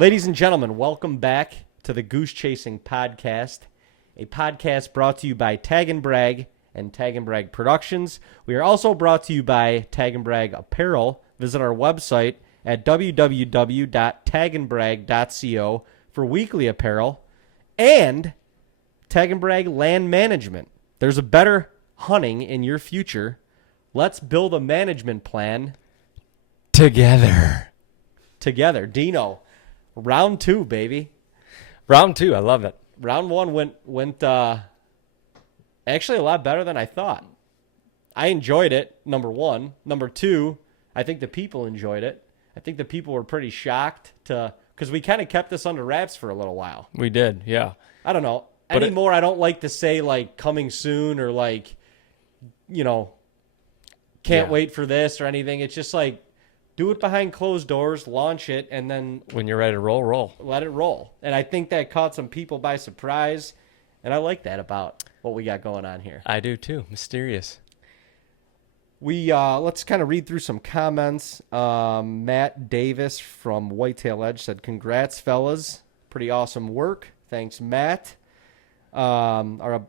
Ladies and gentlemen, welcome back to the Goose Chasing podcast, a podcast brought to you by TAGNBRAG and TAGNBRAG Productions. We are also brought to you by TAGNBRAG Apparel. Visit our website at www.tagnbrag.co for weekly apparel, and TAGNBRAG Land Management. There's a better hunting in your future. Let's build a management plan together. Dino, round 2, baby. Round 2, I love it. Round 1 went actually a lot better than I thought. I enjoyed it, number 1. Number 2, I think the people enjoyed it. I think the people were pretty shocked because we kind of kept this under wraps for a little while. We did, yeah. I don't know. Anymore, I don't like to say, like, coming soon or, like, can't wait for this or anything. It's just like, do it behind closed doors, launch it, and then when you're ready to roll. Let it roll. And I think that caught some people by surprise, and I like that about what we got going on here. I do too. Mysterious. We let's kind of read through some comments. Matt Davis from Whitetail Edge said, "Congrats, fellas. Pretty awesome work. Thanks, Matt." Our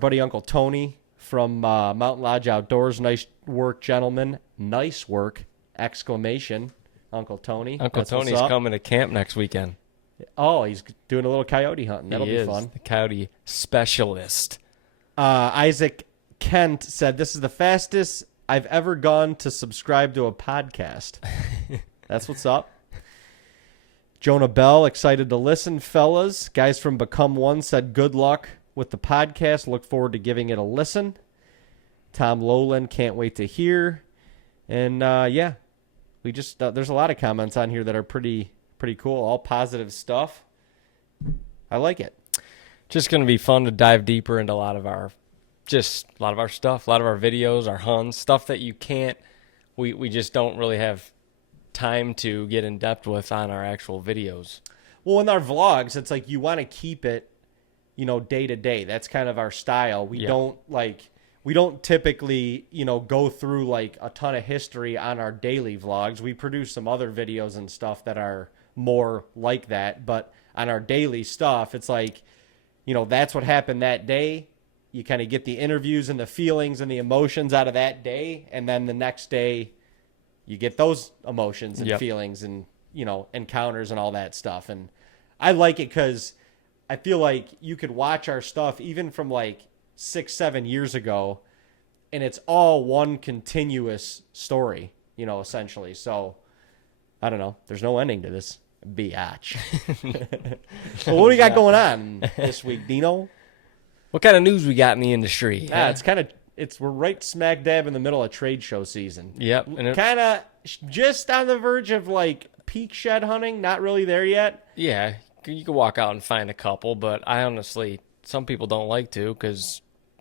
buddy Uncle Tony from Mountain Lodge Outdoors. Nice work, gentlemen. Nice work! Exclamation. Uncle Tony. Uncle Tony's coming to camp next weekend. Oh, he's doing a little coyote hunting. That'll be fun. The coyote specialist. Isaac Kent said, "This is the fastest I've ever gone to subscribe to a podcast." That's what's up. Jonah Bell, excited to listen, fellas. Guys from Become One said, "Good luck with the podcast. Look forward to giving it a listen." Tom Lowland, "Can't wait to hear." And we just there's a lot of comments on here that are pretty cool, all positive stuff. I like it. Just going to be fun to dive deeper into a lot of our stuff, a lot of our videos, our hunts, stuff that we just don't really have time to get in depth with on our actual videos. Well, in our vlogs, it's like you want to keep it, day to day. That's kind of our style. We don't typically, go through like a ton of history on our daily vlogs. We produce some other videos and stuff that are more like that, but on our daily stuff, it's like, that's what happened that day. You kind of get the interviews and the feelings and the emotions out of that day, and then the next day you get those emotions and feelings and, encounters and all that stuff. And I like it because I feel like you could watch our stuff even from like 6-7 years ago, and it's all one continuous story, essentially. So I don't know. There's no ending to this biatch. Well, what do we got going on this week, Dino? What kind of news we got in the industry? We're right smack dab in the middle of trade show season. Yep. Kind of just on the verge of like peak shed hunting. Not really there yet. Yeah. You can walk out and find a couple, but I honestly, some people don't like to because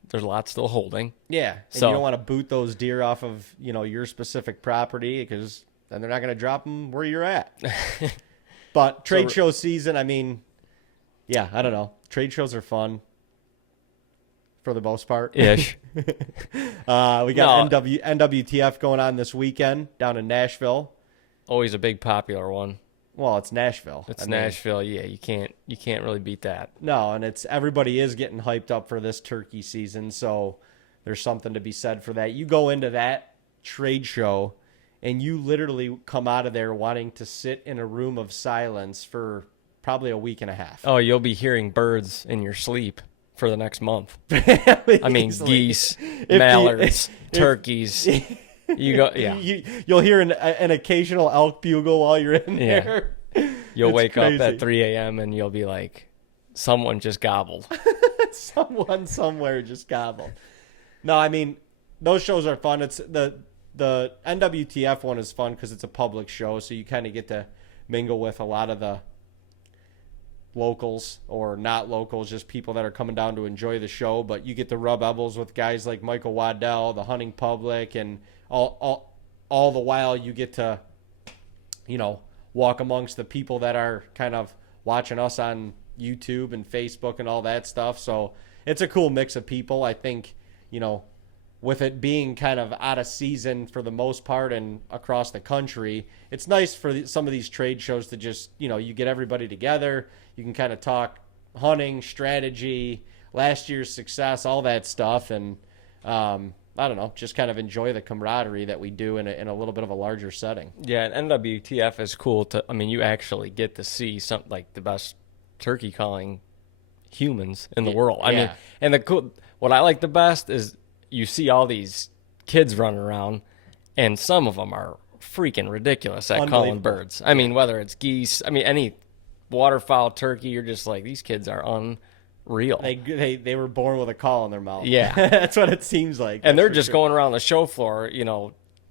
there's a lot still holding. Yeah. And you don't want to boot those deer off of, your specific property because then they're not going to drop them where you're at. But trade show season, I mean, yeah, I don't know. Trade shows are fun. For the most part. Ish. We got NWTF going on this weekend down in Nashville. Always a big popular one. Well, it's Nashville. Nashville, yeah. You can't really beat that. No, and everybody is getting hyped up for this turkey season, so there's something to be said for that. You go into that trade show and you literally come out of there wanting to sit in a room of silence for probably a week and a half. Oh, you'll be hearing birds in your sleep for the next month. I mean, geese, mallards, turkeys. You'll hear an occasional elk bugle while you're in there. You'll wake up at 3 a.m. and you'll be like, someone just gobbled. Someone somewhere just gobbled. No, I mean, those shows are fun. It's the NWTF one is fun because it's a public show, so you kind of get to mingle with a lot of the locals or not locals, just people that are coming down to enjoy the show. But you get to rub elbows with guys like Michael Waddell, the hunting public, and all the while you get to, walk amongst the people that are kind of watching us on YouTube and Facebook and all that stuff. So it's a cool mix of people. I think, with it being kind of out of season for the most part and across the country, it's nice for some of these trade shows to just, you get everybody together. You can kind of talk hunting, strategy, last year's success, all that stuff. And I don't know, just kind of enjoy the camaraderie that we do in a little bit of a larger setting. Yeah, and NWTF is cool you actually get to see some like the best turkey calling humans in the world. I mean, and what I like the best is you see all these kids running around, and some of them are freaking ridiculous at calling birds. I mean, whether it's geese, any waterfowl, turkey, you're just like, these kids are unreal. They were born with a call in their mouth. Yeah. That's what it seems like. And they're just going around the show floor,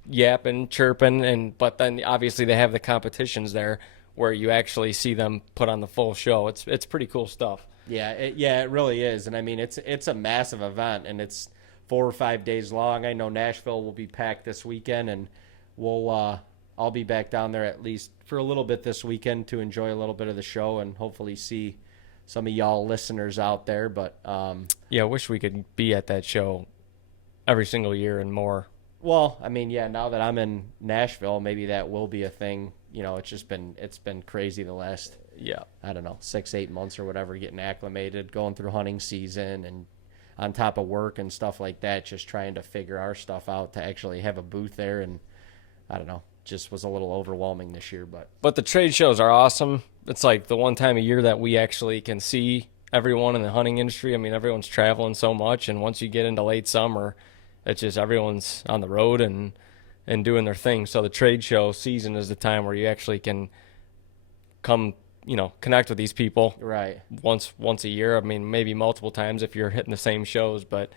yapping, chirping, but then obviously they have the competitions there where you actually see them put on the full show. It's pretty cool stuff. Yeah, it really is. And I mean, it's a massive event, and it's 4 or 5 days long. I know Nashville will be packed this weekend, and I'll be back down there at least for a little bit this weekend to enjoy a little bit of the show and hopefully see some of y'all listeners out there. But I wish we could be at that show every single year and more. Well, I mean, now that I'm in Nashville, maybe that will be a thing. It's been crazy the last, I don't know, 6-8 months or whatever, getting acclimated, going through hunting season and on top of work and stuff like that, just trying to figure our stuff out to actually have a booth there. And I don't know, just was a little overwhelming this year. But the trade shows are awesome. It's like the one time a year that we actually can see everyone in the hunting industry. I mean, everyone's traveling so much, and once you get into late summer, it's just everyone's on the road and doing their thing. So the trade show season is the time where you actually can come, connect with these people right once a year. I mean, maybe multiple times if you're hitting the same shows, but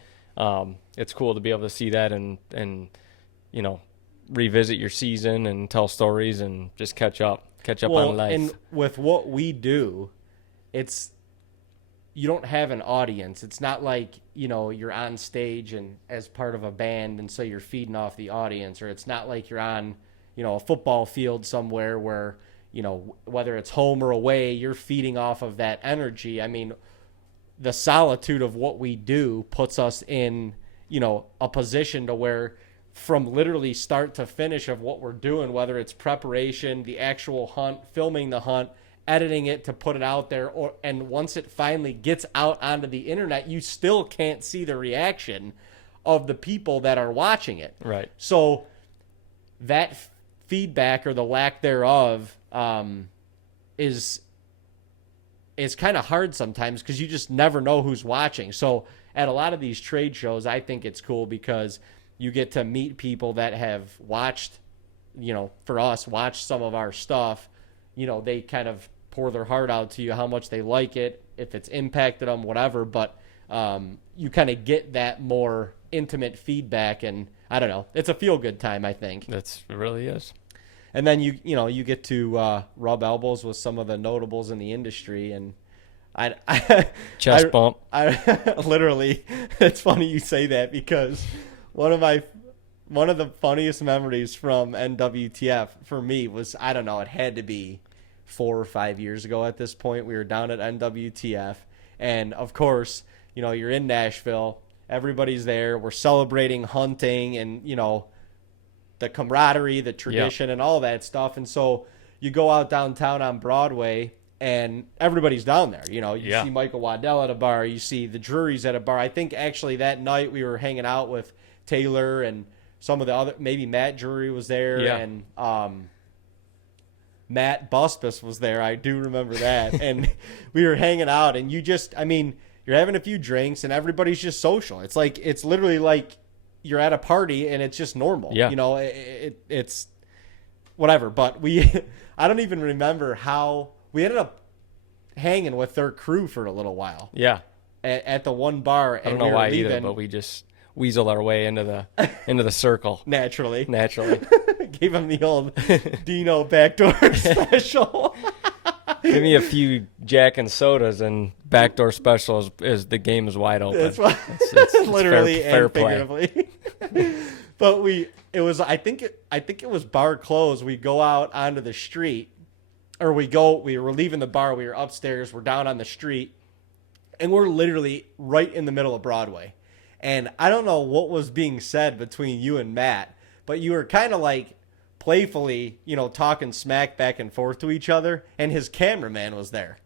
it's cool to be able to see that and revisit your season and tell stories and just catch up on life. And with what we do, you don't have an audience. It's not like, you're on stage and as part of a band, and so you're feeding off the audience, or it's not like you're on, a football field somewhere where, whether it's home or away, you're feeding off of that energy. I mean, the solitude of what we do puts us in, a position to where from literally start to finish of what we're doing, whether it's preparation, the actual hunt, filming the hunt, editing it to put it out there, and once it finally gets out onto the internet, you still can't see the reaction of the people that are watching it. Right. So that feedback or the lack thereof is kind of hard sometimes because you just never know who's watching. So at a lot of these trade shows, I think it's cool because you get to meet people that have watched, for us, watched some of our stuff. They kind of pour their heart out to you, how much they like it, if it's impacted them, whatever. But you kind of get that more intimate feedback, and I don't know, it's a feel-good time, I think. It really is. And then you get to rub elbows with some of the notables in the industry, and chest bump. I literally, it's funny you say that because one of the funniest memories from NWTF for me was, I don't know, it had to be 4 or 5 years ago at this point. We were down at NWTF, and of course, you're in Nashville, everybody's there, we're celebrating hunting and, the camaraderie, the tradition, and all that stuff. And so you go out downtown on Broadway, and everybody's down there. You see Michael Waddell at a bar, you see the Drurys at a bar. I think actually that night we were hanging out with Taylor and some of the other, maybe Matt Drury was there, and Matt Buspus was there. I do remember that. And we were hanging out, and you're having a few drinks, and everybody's just social. It's literally like you're at a party, and it's just normal. Yeah. It's whatever. But I don't even remember how we ended up hanging with their crew for a little while. Yeah. At the one bar. I don't know why either, but we just weasel our way into the circle. Naturally. Gave him the old Dino backdoor special. Give me a few Jack and sodas, and backdoor special is the game is wide open. That's right. It's literally fair and figuratively. But I think it was bar closed. We go out onto the street, or we were leaving the bar. We were upstairs. We're down on the street, and we're literally right in the middle of Broadway. And I don't know what was being said between you and Matt, but you were kind of like playfully, talking smack back and forth to each other, and his cameraman was there.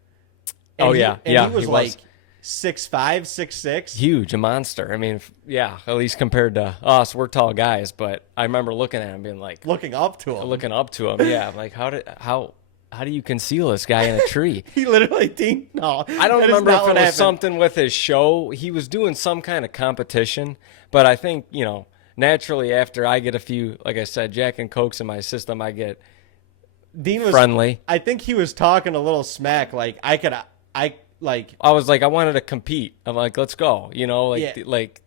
And he was like 6'5", 6'6". Huge, a monster. I mean, yeah, at least compared to us, we're tall guys, but I remember looking at him being like... Looking up to him, yeah. I'm like, how do you conceal this guy in a tree? He literally didn't know. I don't remember if it was something with his show. He was doing some kind of competition, but I think, naturally after I get a few, like I said, Jack and Cokes in my system, I get Dean was friendly. I think he was talking a little smack, like I was like, I wanted to compete. I'm like, let's go. Like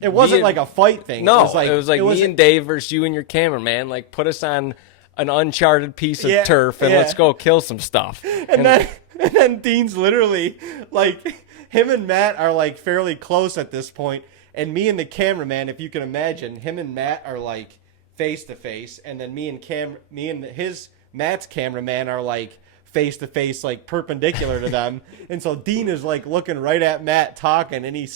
it wasn't like a fight thing. No, it was like me and Dave versus you and your cameraman. Like, put us on an uncharted piece of turf and let's go kill some stuff. And then Dean's literally like, him and Matt are like fairly close at this point, and me and the cameraman, if you can imagine, him and Matt are like face to face, and then me and Matt's cameraman are like face to face, like perpendicular to them. And so Dean is like looking right at Matt talking, and he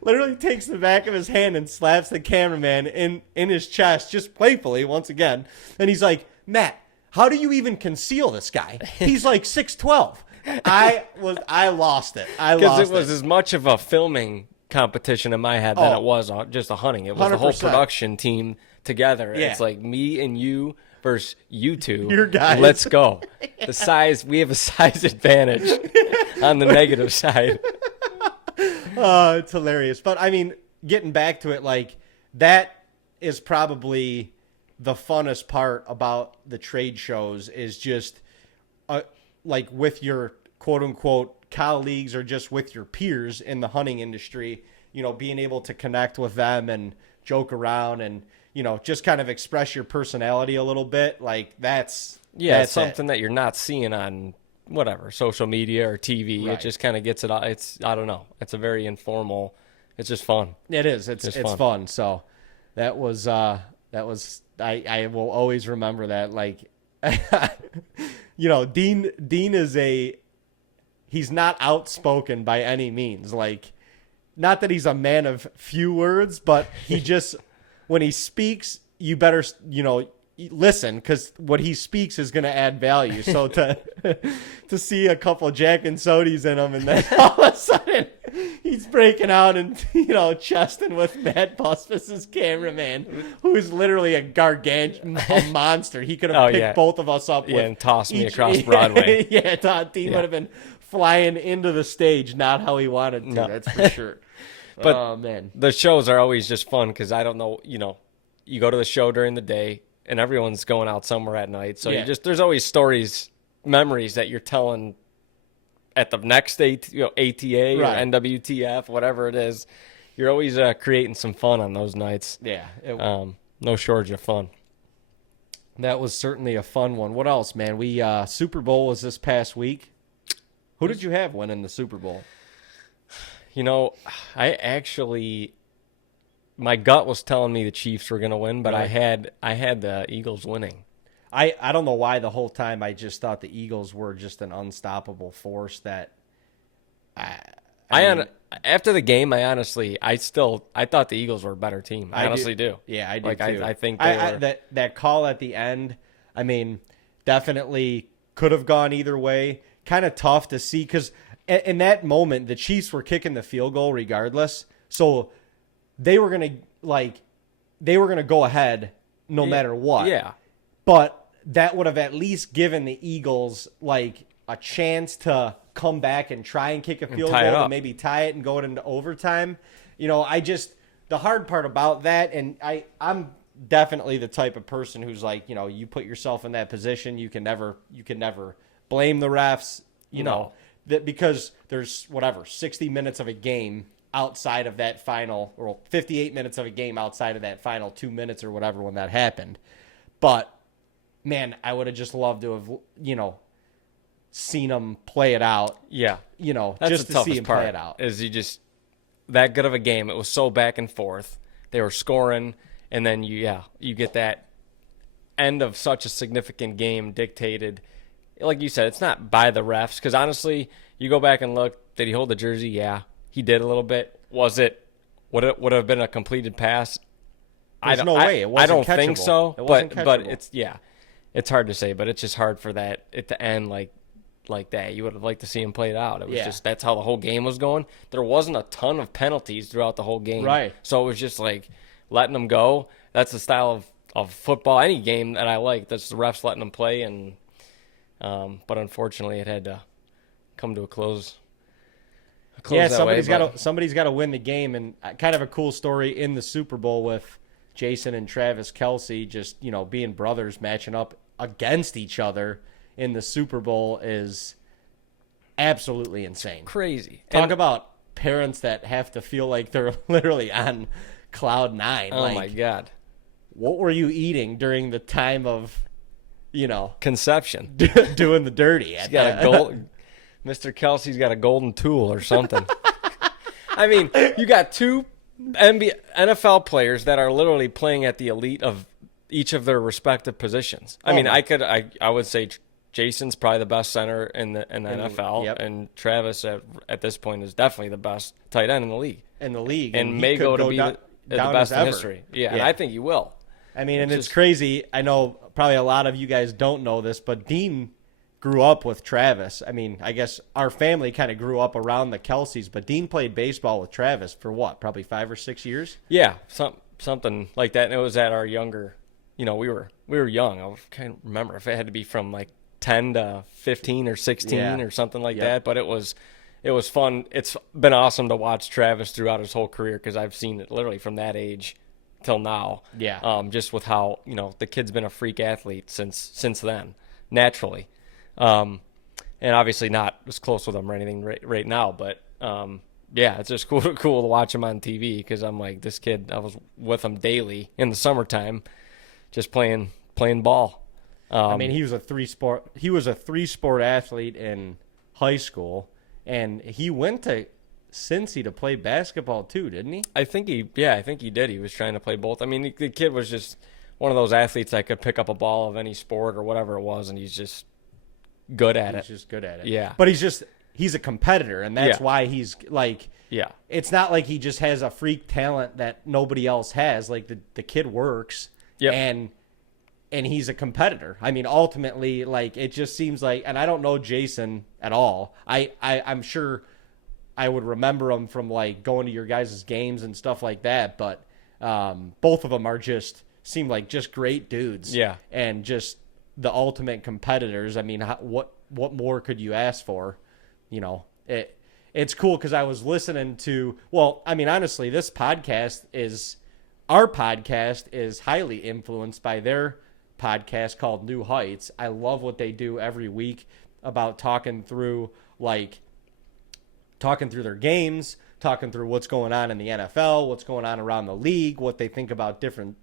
literally takes the back of his hand and slaps the cameraman in his chest, just playfully once again. And he's like, Matt, how do you even conceal this guy? He's like 6'12". I lost it. Because it was as much of a filming competition in my head than it was just a hunting. It was 100%. The whole production team together. Yeah. It's like me and you versus you two. Your guys. Let's go. The size, we have a size advantage on the negative side. It's hilarious. But I mean, getting back to it, like, that is probably the funnest part about the trade shows, is just like with your quote unquote colleagues or just with your peers in the hunting industry, being able to connect with them and joke around and, just kind of express your personality a little bit. Like, that's something that you're not seeing on whatever, social media or TV. Right. It just kind of gets it. I don't know. It's a very informal, it's just fun. It is. It's fun. So that was, I will always remember that. Like, Dean is he's not outspoken by any means. Like, not that he's a man of few words, but he just, when he speaks, you better, listen, because what he speaks is going to add value. So to see a couple Jack and Sodies in him, and then all of a sudden he's breaking out and chesting with Matt Busfus's cameraman, who is literally a monster. He could have picked both of us up and tossed me across Broadway. Dean would have been flying into the stage, not how he wanted to. No. That's for sure. But oh man, the shows are always just fun because I don't know, you go to the show during the day and everyone's going out somewhere at night. So there's always stories, memories that you're telling at the next ATA or NWTF, whatever it is. You're always creating some fun on those nights. Yeah. No shortage of fun. That was certainly a fun one. What else, man? We Super Bowl was this past week. Who did you have winning the Super Bowl? I actually, my gut was telling me the Chiefs were going to win, but right. I had the Eagles winning. I don't know why the whole time I just thought the Eagles were just an unstoppable force that after the game, I thought the Eagles were a better team. I honestly do. Yeah, I do too. I think they were. That call at the end, I mean, definitely could have gone either way. Kind of tough to see because in that moment, the Chiefs were kicking the field goal regardless. So they were going to go ahead no matter what. Yeah. But that would have at least given the Eagles like a chance to come back and try and kick a field goal and maybe tie it and go it into overtime. The hard part about that, and I'm definitely the type of person who's like, you put yourself in that position, you can never blame the refs, that because there's 60 minutes of a game outside of that final, or 58 minutes of a game outside of that final 2 minutes or whatever when that happened. But man, I would have just loved to have, seen them play it out. Yeah. That's just to see them play it out. Is that good of a game. It was so back and forth. They were scoring, and then you get that end of such a significant game dictated. Like you said, it's not by the refs, because honestly, you go back and look, did he hold the jersey? Yeah, he did a little bit. Was it? Would it have been a completed pass? There's no way. It wasn't I don't catchable. think so. It wasn't But catchable. it's hard to say. But it's just hard for that at the end, like that. You would have liked to see him play it out. It was just that's how the whole game was going. There wasn't a ton of penalties throughout the whole game, Right? So it was just like letting them go. That's the style of football. Any game that I like, that's the refs letting them play. And but unfortunately, it had to come to a close. Yeah, somebody's got to win the game, and kind of a cool story in the Super Bowl with Jason and Travis Kelce, just being brothers matching up against each other in the Super Bowl is absolutely insane. Crazy. Talk about parents that have to feel like they're literally on cloud nine. Oh my God! What were you eating during the time of, conception? doing the dirty? He's got a gold. Mr. Kelsey's got a golden tool or something. I mean, you got two NFL players that are literally playing at the elite of each of their respective positions. I would say Jason's probably the best center in the NFL, yep. and Travis at this point is definitely the best tight end in the league. And may go to be the best in ever. History. Yeah, and I think he will. I mean, and it's crazy. I know probably a lot of you guys don't know this, but Dean grew up with Travis. I mean, I guess our family kind of grew up around the Kelces, but Dean played baseball with Travis for what, probably 5 or 6 years? Yeah, something like that. And it was at our younger, we were young. I can't remember if it had to be from like 10 to 15 or 16 or something like that. But it was fun. It's been awesome to watch Travis throughout his whole career because I've seen it literally from that age till now. Yeah. Just with how the kid's been a freak athlete since then, naturally. And obviously not as close with him or anything right now, but it's just cool to watch him on TV because I'm like, this kid, I was with him daily in the summertime, just playing ball. I mean, he was a three-sport athlete in high school, and he went to Cincy to play basketball too, didn't he? I think he did. He was trying to play both. I mean, the kid was just one of those athletes that could pick up a ball of any sport or whatever it was, and he's just good at it. He's just good at it. Yeah. But he's a competitor, and that's why he's like, it's not like he just has a freak talent that nobody else has. Like the kid works and he's a competitor. I mean, ultimately, like it just seems like, and I don't know Jason at all. I'm sure I would remember him from like going to your guys' games and stuff like that, but both of them seem like just great dudes. Yeah. And just the ultimate competitors. I mean, what more could you ask for? It's cool because I was listening to, well, I mean, honestly, our podcast is highly influenced by their podcast called New Heights. I love what they do every week about talking through their games, talking through what's going on in the NFL, what's going on around the league, what they think about different,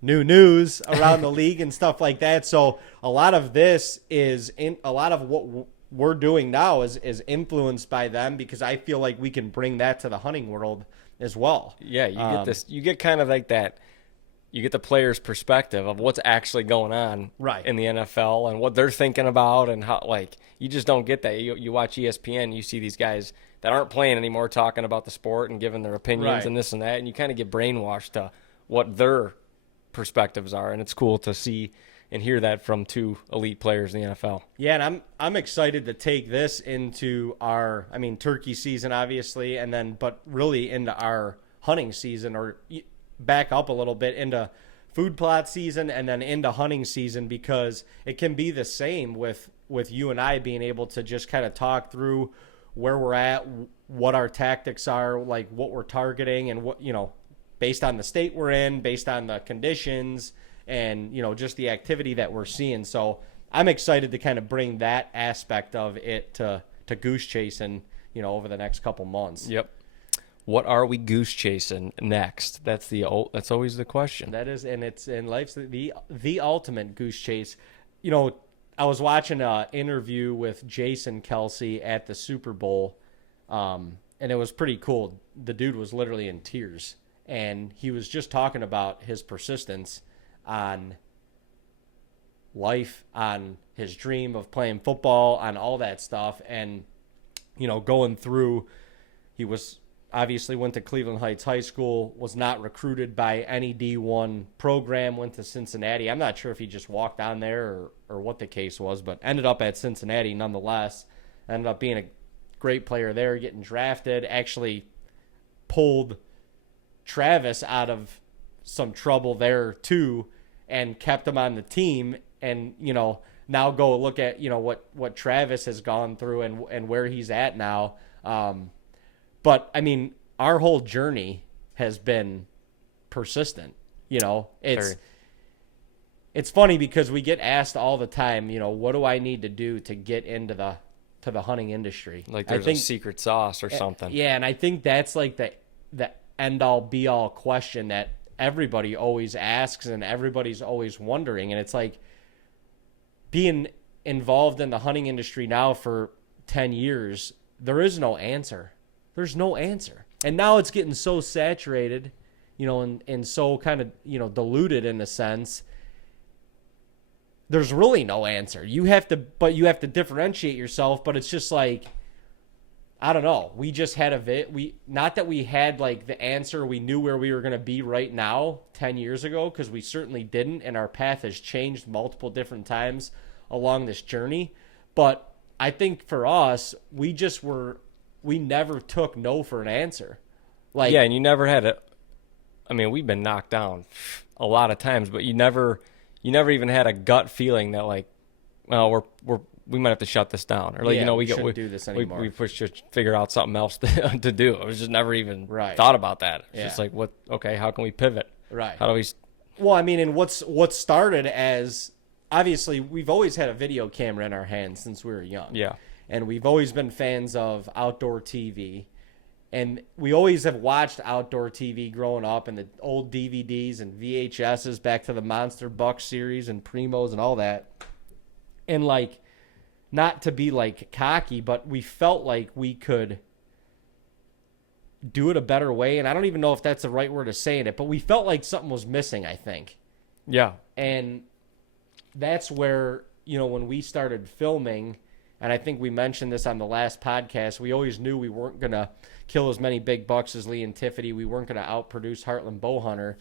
new news around the league and stuff like that. So a lot of this a lot of what we're doing now is influenced by them because I feel like we can bring that to the hunting world as well. Yeah, you get kind of like that. You get the player's perspective of what's actually going on in the NFL and what they're thinking about and how, like, you just don't get that. You watch ESPN, you see these guys that aren't playing anymore talking about the sport and giving their opinions and this and that, and you kind of get brainwashed to what their perspectives are, and it's cool to see and hear that from two elite players in the NFL. Yeah, and I'm excited to take this into our, turkey season, obviously, and then, but really into our hunting season, or back up a little bit into food plot season and then into hunting season, because it can be the same with you and I being able to just kind of talk through where we're at, what our tactics are, like what we're targeting, and what, based on the state we're in, based on the conditions, and, just the activity that we're seeing. So I'm excited to kind of bring that aspect of it to goose chasing, over the next couple months. Yep. What are we goose chasing next? That's always the question. That is, and it's in life's the ultimate goose chase. I was watching an interview with Jason Kelce at the Super Bowl, and it was pretty cool. The dude was literally in tears, and he was just talking about his persistence on life, on his dream of playing football, on all that stuff, and going through, he was obviously went to Cleveland Heights High School, was not recruited by any D1 program, went to Cincinnati. I'm not sure if he just walked on there or what the case was, but ended up at Cincinnati nonetheless. Ended up being a great player there, getting drafted, actually pulled Travis out of some trouble there too and kept him on the team. And, now go look at, what Travis has gone through and where he's at now. But I mean, our whole journey has been persistent. It's funny because we get asked all the time, what do I need to do to get into the hunting industry? Like there's a secret sauce or something. Yeah, and I think that's like the end all be all question that everybody always asks and everybody's always wondering. And it's like being involved in the hunting industry now for 10 years, there is no answer. There's no answer. And now it's getting so saturated, and so kind of, diluted in a sense. There's really no answer. You have to differentiate yourself, but it's just like, I don't know. We just had not that we had like the answer, we knew where we were going to be right now 10 years ago, because we certainly didn't, and our path has changed multiple different times along this journey. But I think for us, we never took no for an answer. Like, yeah, and you never had it. I mean, we've been knocked down a lot of times, but you never even had a gut feeling that like, well, we might have to shut this down, or like, we shouldn't do this anymore. We should figure out something else to do. I was just never even thought about that. It's just like, what? Okay, how can we pivot? Right. How do we? Well, I mean, and what started as, obviously, we've always had a video camera in our hands since we were young. Yeah. And we've always been fans of outdoor TV. And we always have watched outdoor TV growing up, and the old DVDs and VHSs back to the Monster Buck series and Primos and all that. And like, not to be like cocky, but we felt like we could do it a better way. And I don't even know if that's the right word of saying it, but we felt like something was missing, I think. Yeah. And that's where, when we started filming, and I think we mentioned this on the last podcast, we always knew we weren't going to kill as many big bucks as Lee and Tiffany. We weren't going to outproduce Heartland Bowhunter.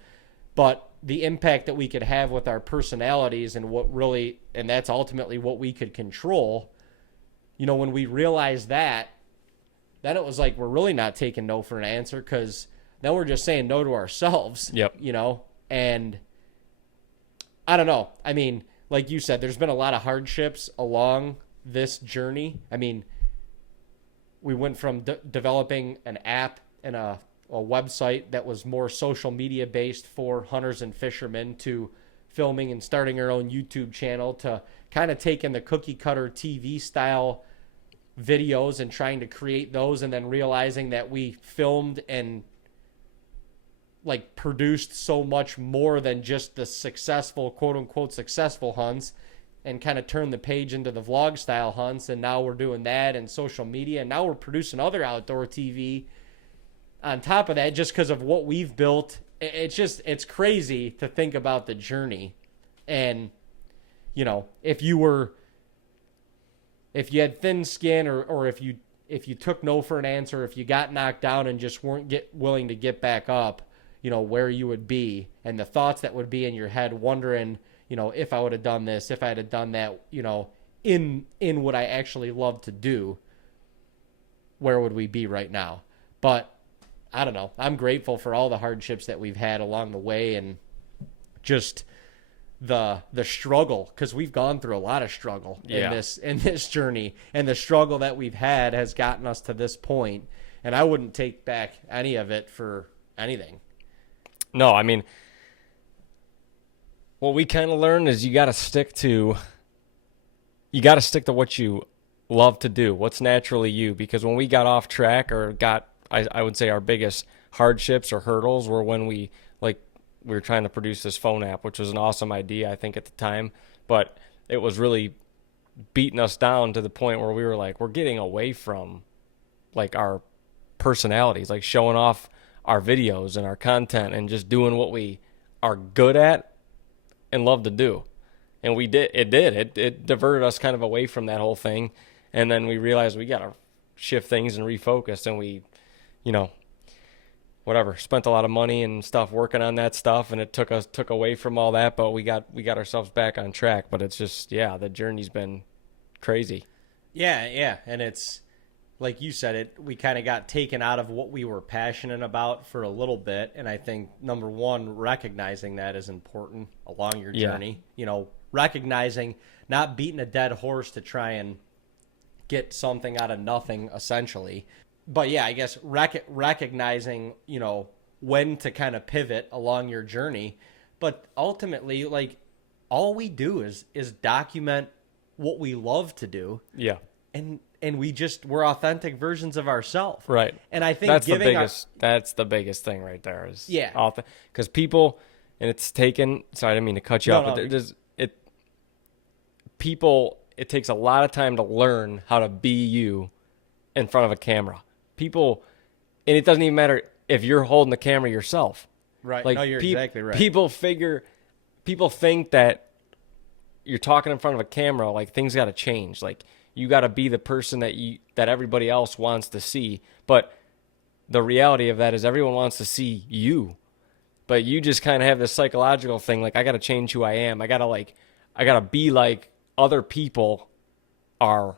But the impact that we could have with our personalities and that's ultimately what we could control, when we realized that, then it was like, we're really not taking no for an answer, because then we're just saying no to ourselves. Yep. And I don't know. I mean, like you said, there's been a lot of hardships along this journey. I mean, we went from developing an app and a website that was more social media based for hunters and fishermen, to filming and starting our own YouTube channel, to kind of taking the cookie cutter TV style videos and trying to create those, and then realizing that we filmed and like produced so much more than just the successful, quote unquote, successful hunts, and kind of turned the page into the vlog style hunts. And now we're doing that and social media, and now we're producing other outdoor TV on top of that, just because of what we've built. It's crazy to think about the journey. And, if you had thin skin, or if you took no for an answer, if you got knocked down and just weren't willing to get back up, where you would be, and the thoughts that would be in your head, wondering, if I would have done this, if I had done that, in what I actually love to do, where would we be right now? But I don't know. I'm grateful for all the hardships that we've had along the way, and just the struggle, because we've gone through a lot of struggle in this journey, and the struggle that we've had has gotten us to this point, and I wouldn't take back any of it for anything. No, I mean, what we kind of learned is you got to stick to what you love to do, what's naturally you. Because when we got off track, or I would say our biggest hardships or hurdles were when we were trying to produce this phone app, which was an awesome idea, I think, at the time, but it was really beating us down to the point where we were like, we're getting away from like our personalities, like showing off our videos and our content and just doing what we are good at and love to do. And it diverted us kind of away from that whole thing. And then we realized we got to shift things and refocus. And we, whatever, spent a lot of money and stuff working on that stuff, and it took away from all that, but we got ourselves back on track. But it's just, the journey's been crazy. Yeah, and it's like you said, we kind of got taken out of what we were passionate about for a little bit, and I think number one, recognizing that is important along your journey. Recognizing, not beating a dead horse to try and get something out of nothing, essentially. But I guess recognizing, when to kind of pivot along your journey. But ultimately, like, all we do is document what we love to do. Yeah. And we're authentic versions of ourselves. Right. And I think that's the biggest thing right there is yeah. Because people, and it's taken, sorry, I didn't mean to cut you off, but it takes a lot of time to learn how to be you in front of a camera. People, and it doesn't even matter if you're holding the camera yourself. Right. Like, no, you're exactly right. People think that you're talking in front of a camera, like things got to change. Like you got to be the person that everybody else wants to see. But the reality of that is everyone wants to see you. But you just kind of have this psychological thing, like I got to change who I am. I got to be like other people are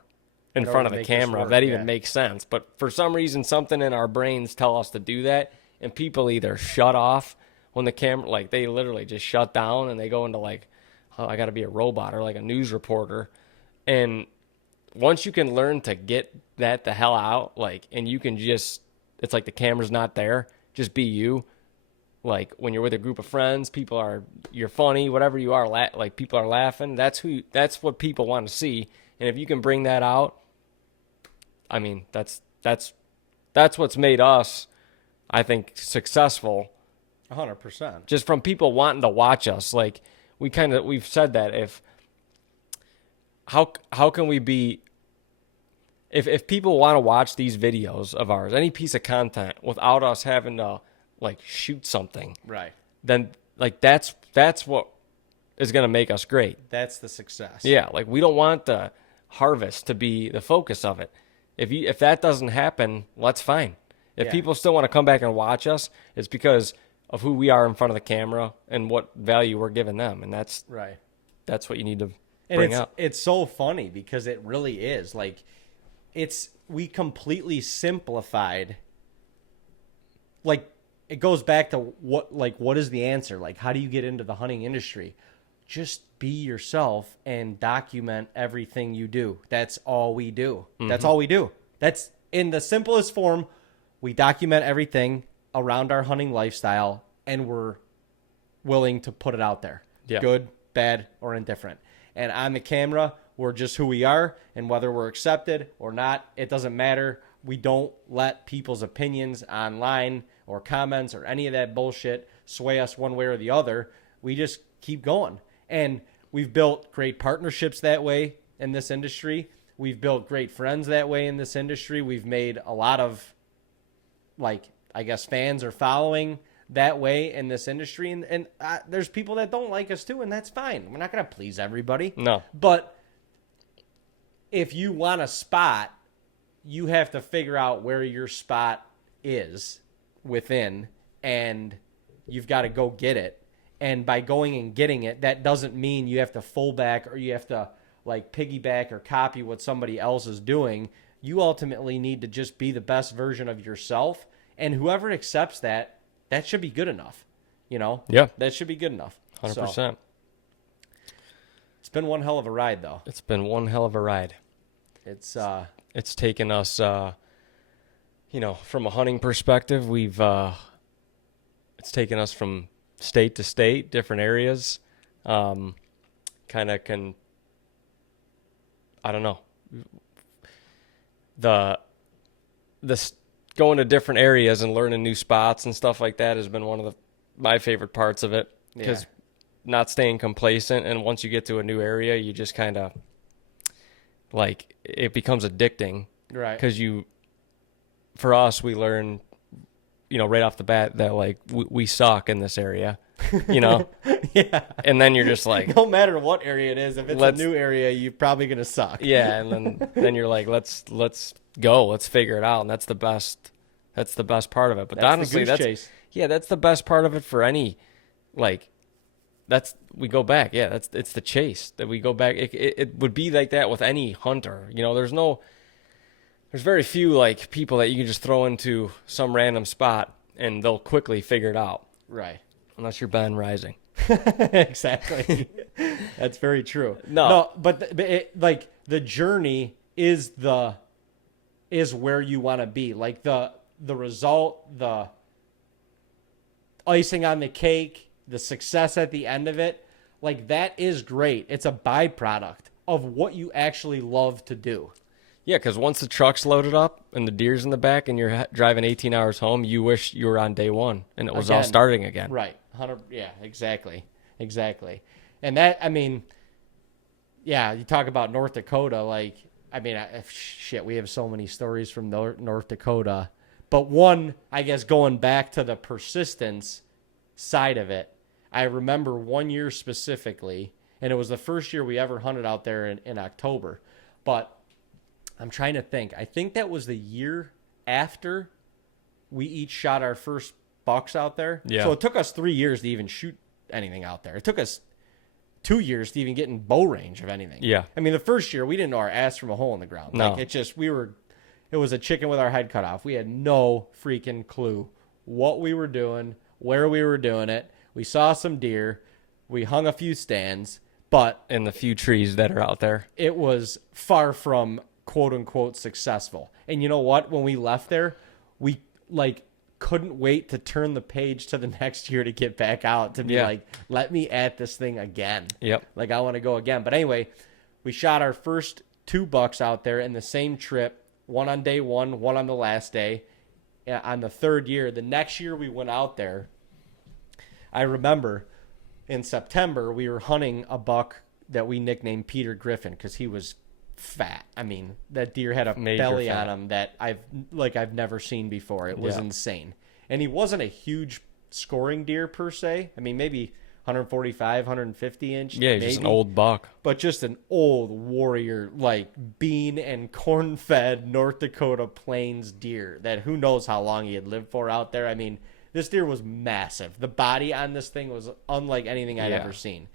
in front of the camera, if that even makes sense. But for some reason, something in our brains tell us to do that, and people either shut off when the camera, like they literally just shut down and they go into like, oh, I got to be a robot or like a news reporter. And once you can learn to get that the hell out, like, and you can just, it's like the camera's not there, just be you. Like when you're with a group of friends, you're funny, whatever you are, like people are laughing. That's what people want to see. And if you can bring that out, I mean, that's what's made us, I think, successful. 100%. Just from people wanting to watch us. Like we've said that how can we be, if people want to watch these videos of ours, any piece of content without us having to like shoot something, right? Then like that's what is going to make us great. That's the success. Yeah, like we don't want the harvest to be the focus of it. If that doesn't happen, that's fine. If people still want to come back and watch us, it's because of who we are in front of the camera and what value we're giving them, and that's right. That's what you need to bring up. It's so funny because it really is like we completely simplified. Like it goes back to what is the answer? Like how do you get into the hunting industry? Just be yourself and document everything you do. That's all we do. Mm-hmm. That's all we do. That's in the simplest form. We document everything around our hunting lifestyle, and we're willing to put it out there. Yeah. Good, bad, or indifferent. And on the camera, we're just who we are, and whether we're accepted or not, it doesn't matter. We don't let people's opinions online or comments or any of that bullshit sway us one way or the other. We just keep going. And we've built great partnerships that way in this industry. We've built great friends that way in this industry. We've made a lot of, like, I guess, fans or following that way in this industry. And there's people that don't like us too, and that's fine. We're not going to please everybody. No. But if you want a spot, you have to figure out where your spot is within, and you've got to go get it. And by going and getting it, that doesn't mean you have to full back or you have to like piggyback or copy what somebody else is doing. You ultimately need to just be the best version of yourself. And whoever accepts that, that should be good enough. Yeah. That should be good enough. 100%. So, it's been one hell of a ride, though. It's been one hell of a ride. It's taken us, from a hunting perspective, it's taken us from state to state, different areas. I don't know. The going to different areas and learning new spots and stuff like that has been one of my favorite parts of it, because not staying complacent. And once you get to a new area, you just kind of like it becomes addicting, right? Because for us, we learn, right off the bat that like we suck in this area, Yeah. And then you're just like, no matter what area it is, if it's a new area, you're probably going to suck. Yeah. And then you're like, let's go, let's figure it out. And that's the best That's the best part of it. But That's the honestly, goose chase. that's the best part of it for any, like, we go back. Yeah, it's the chase that we go back. It would be like that with any hunter. You know, there's very few like people that you can just throw into some random spot and they'll quickly figure it out. Right. Unless you're Ben Rising. Exactly. That's very true. No, but like the journey is where you want to be. Like the result, the icing on the cake, the success at the end of it, like that is great. It's a byproduct of what you actually love to do. Yeah, because once the truck's loaded up and the deer's in the back and you're driving 18 hours home, you wish you were on day one and it was all starting again. Right. 100. Yeah, exactly. And that, I mean, yeah, you talk about North Dakota, like, I mean, shit, we have so many stories from North Dakota. But one, I guess, going back to the persistence side of it, I remember one year specifically, and it was the first year we ever hunted out there in October. But I'm trying to think. I think that was the year after we each shot our first bucks out there. Yeah. So it took us 3 years to even shoot anything out there. It took us 2 years to even get in bow range of anything. Yeah. I mean, the first year we didn't know our ass from a hole in the ground. No. Like it was a chicken with our head cut off. We had no freaking clue what we were doing, where we were doing it. We saw some deer. We hung a few stands, but And the few trees that are out there. it was far from quote unquote successful. And you know what? When we left there, we like couldn't wait to turn the page to the next year to get back out to be like, let me at this thing again. Yep. Like I want to go again. But anyway, we shot our first 2 bucks out there in the same trip, one on day one on the last day. On the third year, the next year we went out there, I remember in September we were hunting a buck that we nicknamed Peter Griffin because he was fat. I mean, that deer had a belly on him that I've never seen before. It was insane. And he wasn't a huge scoring deer per se. I mean, maybe 145, 150 inch. Yeah, he's just an old buck. But just an old warrior, like bean and corn fed North Dakota plains deer that who knows how long he had lived for out there. I mean, this deer was massive. The body on this thing was unlike anything I'd ever seen.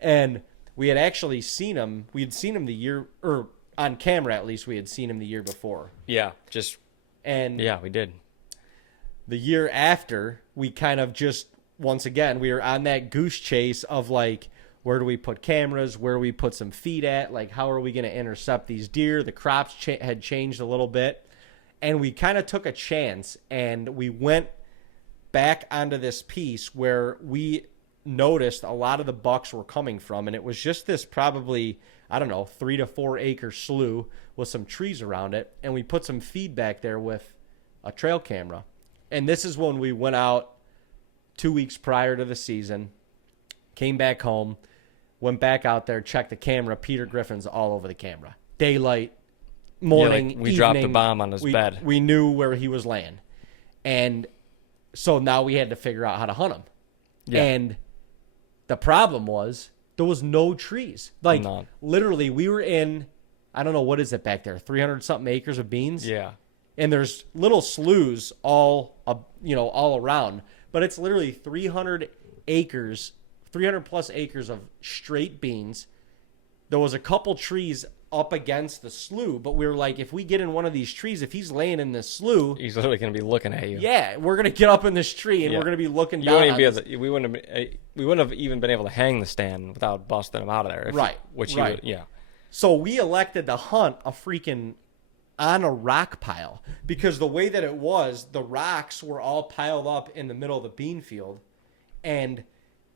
And we had actually seen him. We had seen him the year, or on camera at least, we had seen him the year before. Yeah, we did. The year after, we kind of just, once again, we were on that goose chase of like, where do we put cameras? Where do we put some feed at? Like, how are we going to intercept these deer? The crops had changed a little bit. And we kind of took a chance and we went back onto this piece where we noticed a lot of the bucks were coming from, and it was just this probably, I don't know, 3 to 4 acre slough with some trees around it, and we put some feedback there with a trail camera. And this is when we went out 2 weeks prior to the season, came back home, went back out there, checked the camera. Peter Griffin's all over the camera. Daylight, morning, we evening, dropped a bomb on his bed. We knew where he was laying. And so now we had to figure out how to hunt him. Yeah. And the problem was there was no trees. Like, literally, we were in, I don't know, what is it back there, 300-something acres of beans? Yeah. And there's little sloughs all around. But it's literally 300 plus acres of straight beans. There was a couple trees up against the slough, but we were like, if we get in one of these trees, if he's laying in this slough, he's literally going to be looking at you. Yeah, we're going to get up in this tree and we're going to be looking down. We wouldn't have even been able to hang the stand without busting him out of there. So we elected to hunt a freaking on a rock pile because the way that it was, the rocks were all piled up in the middle of the bean field, and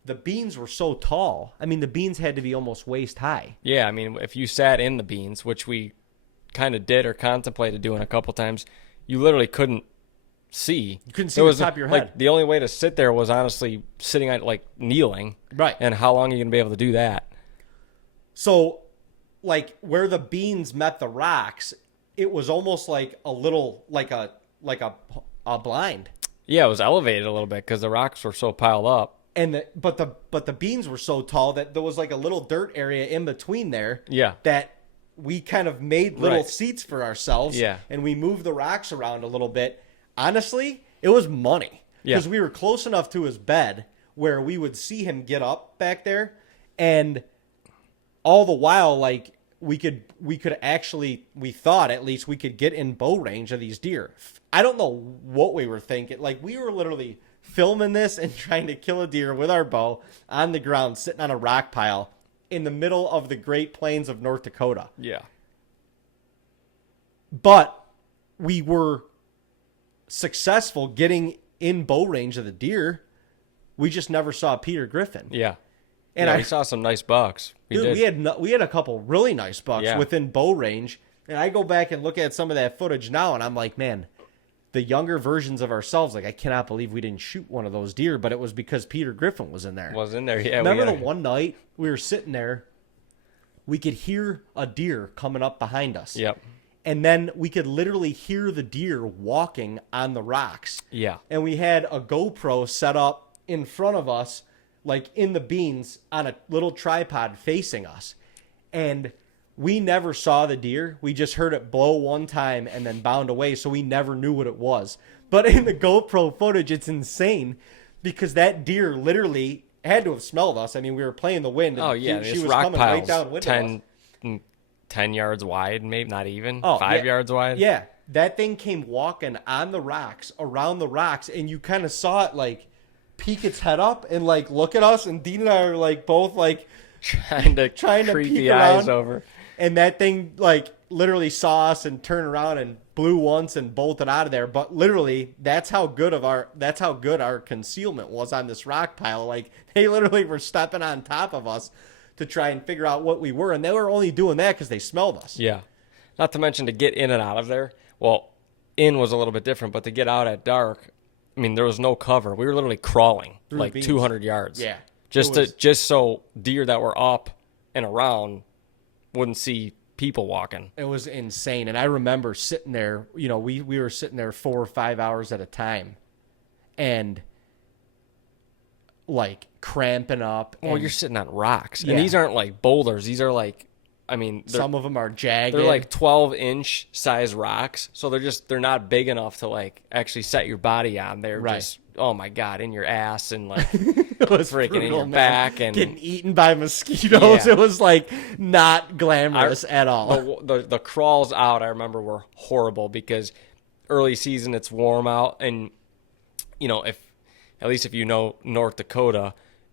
the beans were so tall. I mean, the beans had to be almost waist high. Yeah, I mean, if you sat in the beans, which we kind of did or contemplated doing a couple times, you literally couldn't see. You couldn't see the top of your head. Like, the only way to sit there was honestly sitting at, like, kneeling. Right. And how long are you going to be able to do that? So, like, where the beans met the rocks, it was almost like a little, like a blind. Yeah, it was elevated a little bit because the rocks were so piled up. And but the beans were so tall that there was like a little dirt area in between there. Yeah. That we kind of made little seats for ourselves. Yeah. And we moved the rocks around a little bit. honestly, it was money. Yeah. Because we were close enough to his bed where we would see him get up back there, and all the while, like, we could actually, we thought at least we could get in bow range of these deer. I don't know what we were thinking. Like, we were literally filming this and trying to kill a deer with our bow on the ground, sitting on a rock pile in the middle of the Great Plains of North Dakota. Yeah. But we were successful getting in bow range of the deer. We just never saw Peter Griffin. Yeah. And we saw some nice bucks. We had a couple really nice bucks within bow range. And I go back and look at some of that footage now, and I'm like, man, the younger versions of ourselves, like, I cannot believe we didn't shoot one of those deer, but it was because Peter Griffin was in there. Yeah. Remember the one night we were sitting there, we could hear a deer coming up behind us. Yep. And then we could literally hear the deer walking on the rocks. Yeah. And we had a GoPro set up in front of us, like in the beans on a little tripod facing us. And we never saw the deer. We just heard it blow one time and then bound away, so we never knew what it was. But in the GoPro footage, it's insane because that deer literally had to have smelled us. I mean, we were playing the wind. And She was rock coming piles, right downwind 10 yards wide, maybe not even. 5 yards wide. Yeah. That thing came walking on the rocks, around the rocks, and you kind of saw it, like, peek its head up and, like, look at us. And Dean and I are, like, both, like, trying to creep peek the eyes over. And that thing, like, literally saw us and turned around and blew once and bolted out of there. But literally, that's how good our concealment was on this rock pile. Like, they literally were stepping on top of us to try and figure out what we were. And they were only doing that because they smelled us. Yeah. Not to mention to get in and out of there. Well, in was a little bit different, but to get out at dark, I mean, there was no cover. We were literally crawling through like 200 yards. Yeah. Just so deer that were up and around wouldn't see people walking. It was insane. And I remember sitting there, you know, we were sitting there 4 or 5 hours at a time and, like, cramping up. Well, you're sitting on rocks. Yeah. And these aren't like boulders. These are like, I mean, some of them are jagged. They're like 12-inch size rocks. So they're not big enough to, like, actually set your body on. They're just, oh my God, in your ass and, like, it was freaking brutal, in your man. back. And getting eaten by mosquitoes. Yeah. It was, like, not glamorous at all. The crawls out, I remember, were horrible because early season, it's warm out. And, you know, at least if you know North Dakota,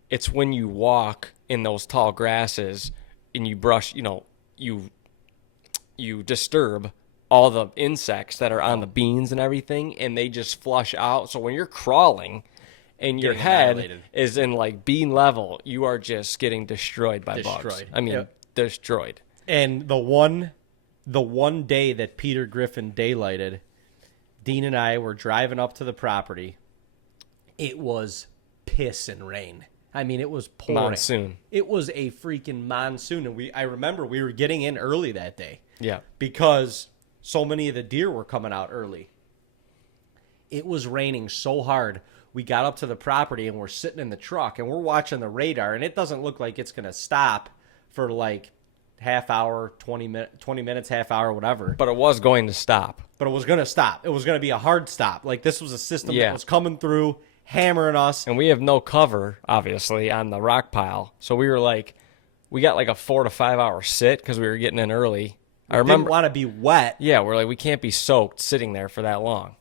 it's when you walk in those tall grasses and you brush, you know, you disturb all the insects that are on the beans and everything, and they just flush out. So when you're crawling and your head is in, like, bean level, you are just getting destroyed by bugs. I mean, destroyed. And the one day that Peter Griffin daylighted, Dean and I were driving up to the property. It was piss and rain. I mean, it was pouring. Monsoon. It was a freaking monsoon. And I remember we were getting in early that day. Yeah. Because so many of the deer were coming out early. It was raining so hard. We got up to the property and we're sitting in the truck and we're watching the radar, and it doesn't look like it's going to stop for like half hour, 20 minutes, half hour, whatever. But it was going to stop. But it was going to stop. It was going to be a hard stop. Like, this was a system that was coming through, hammering us. And we have no cover, obviously, on the rock pile. So we got like a 4 to 5 hour sit because we were getting in early. I remember, didn't want to be wet. Yeah, we're like, we can't be soaked sitting there for that long.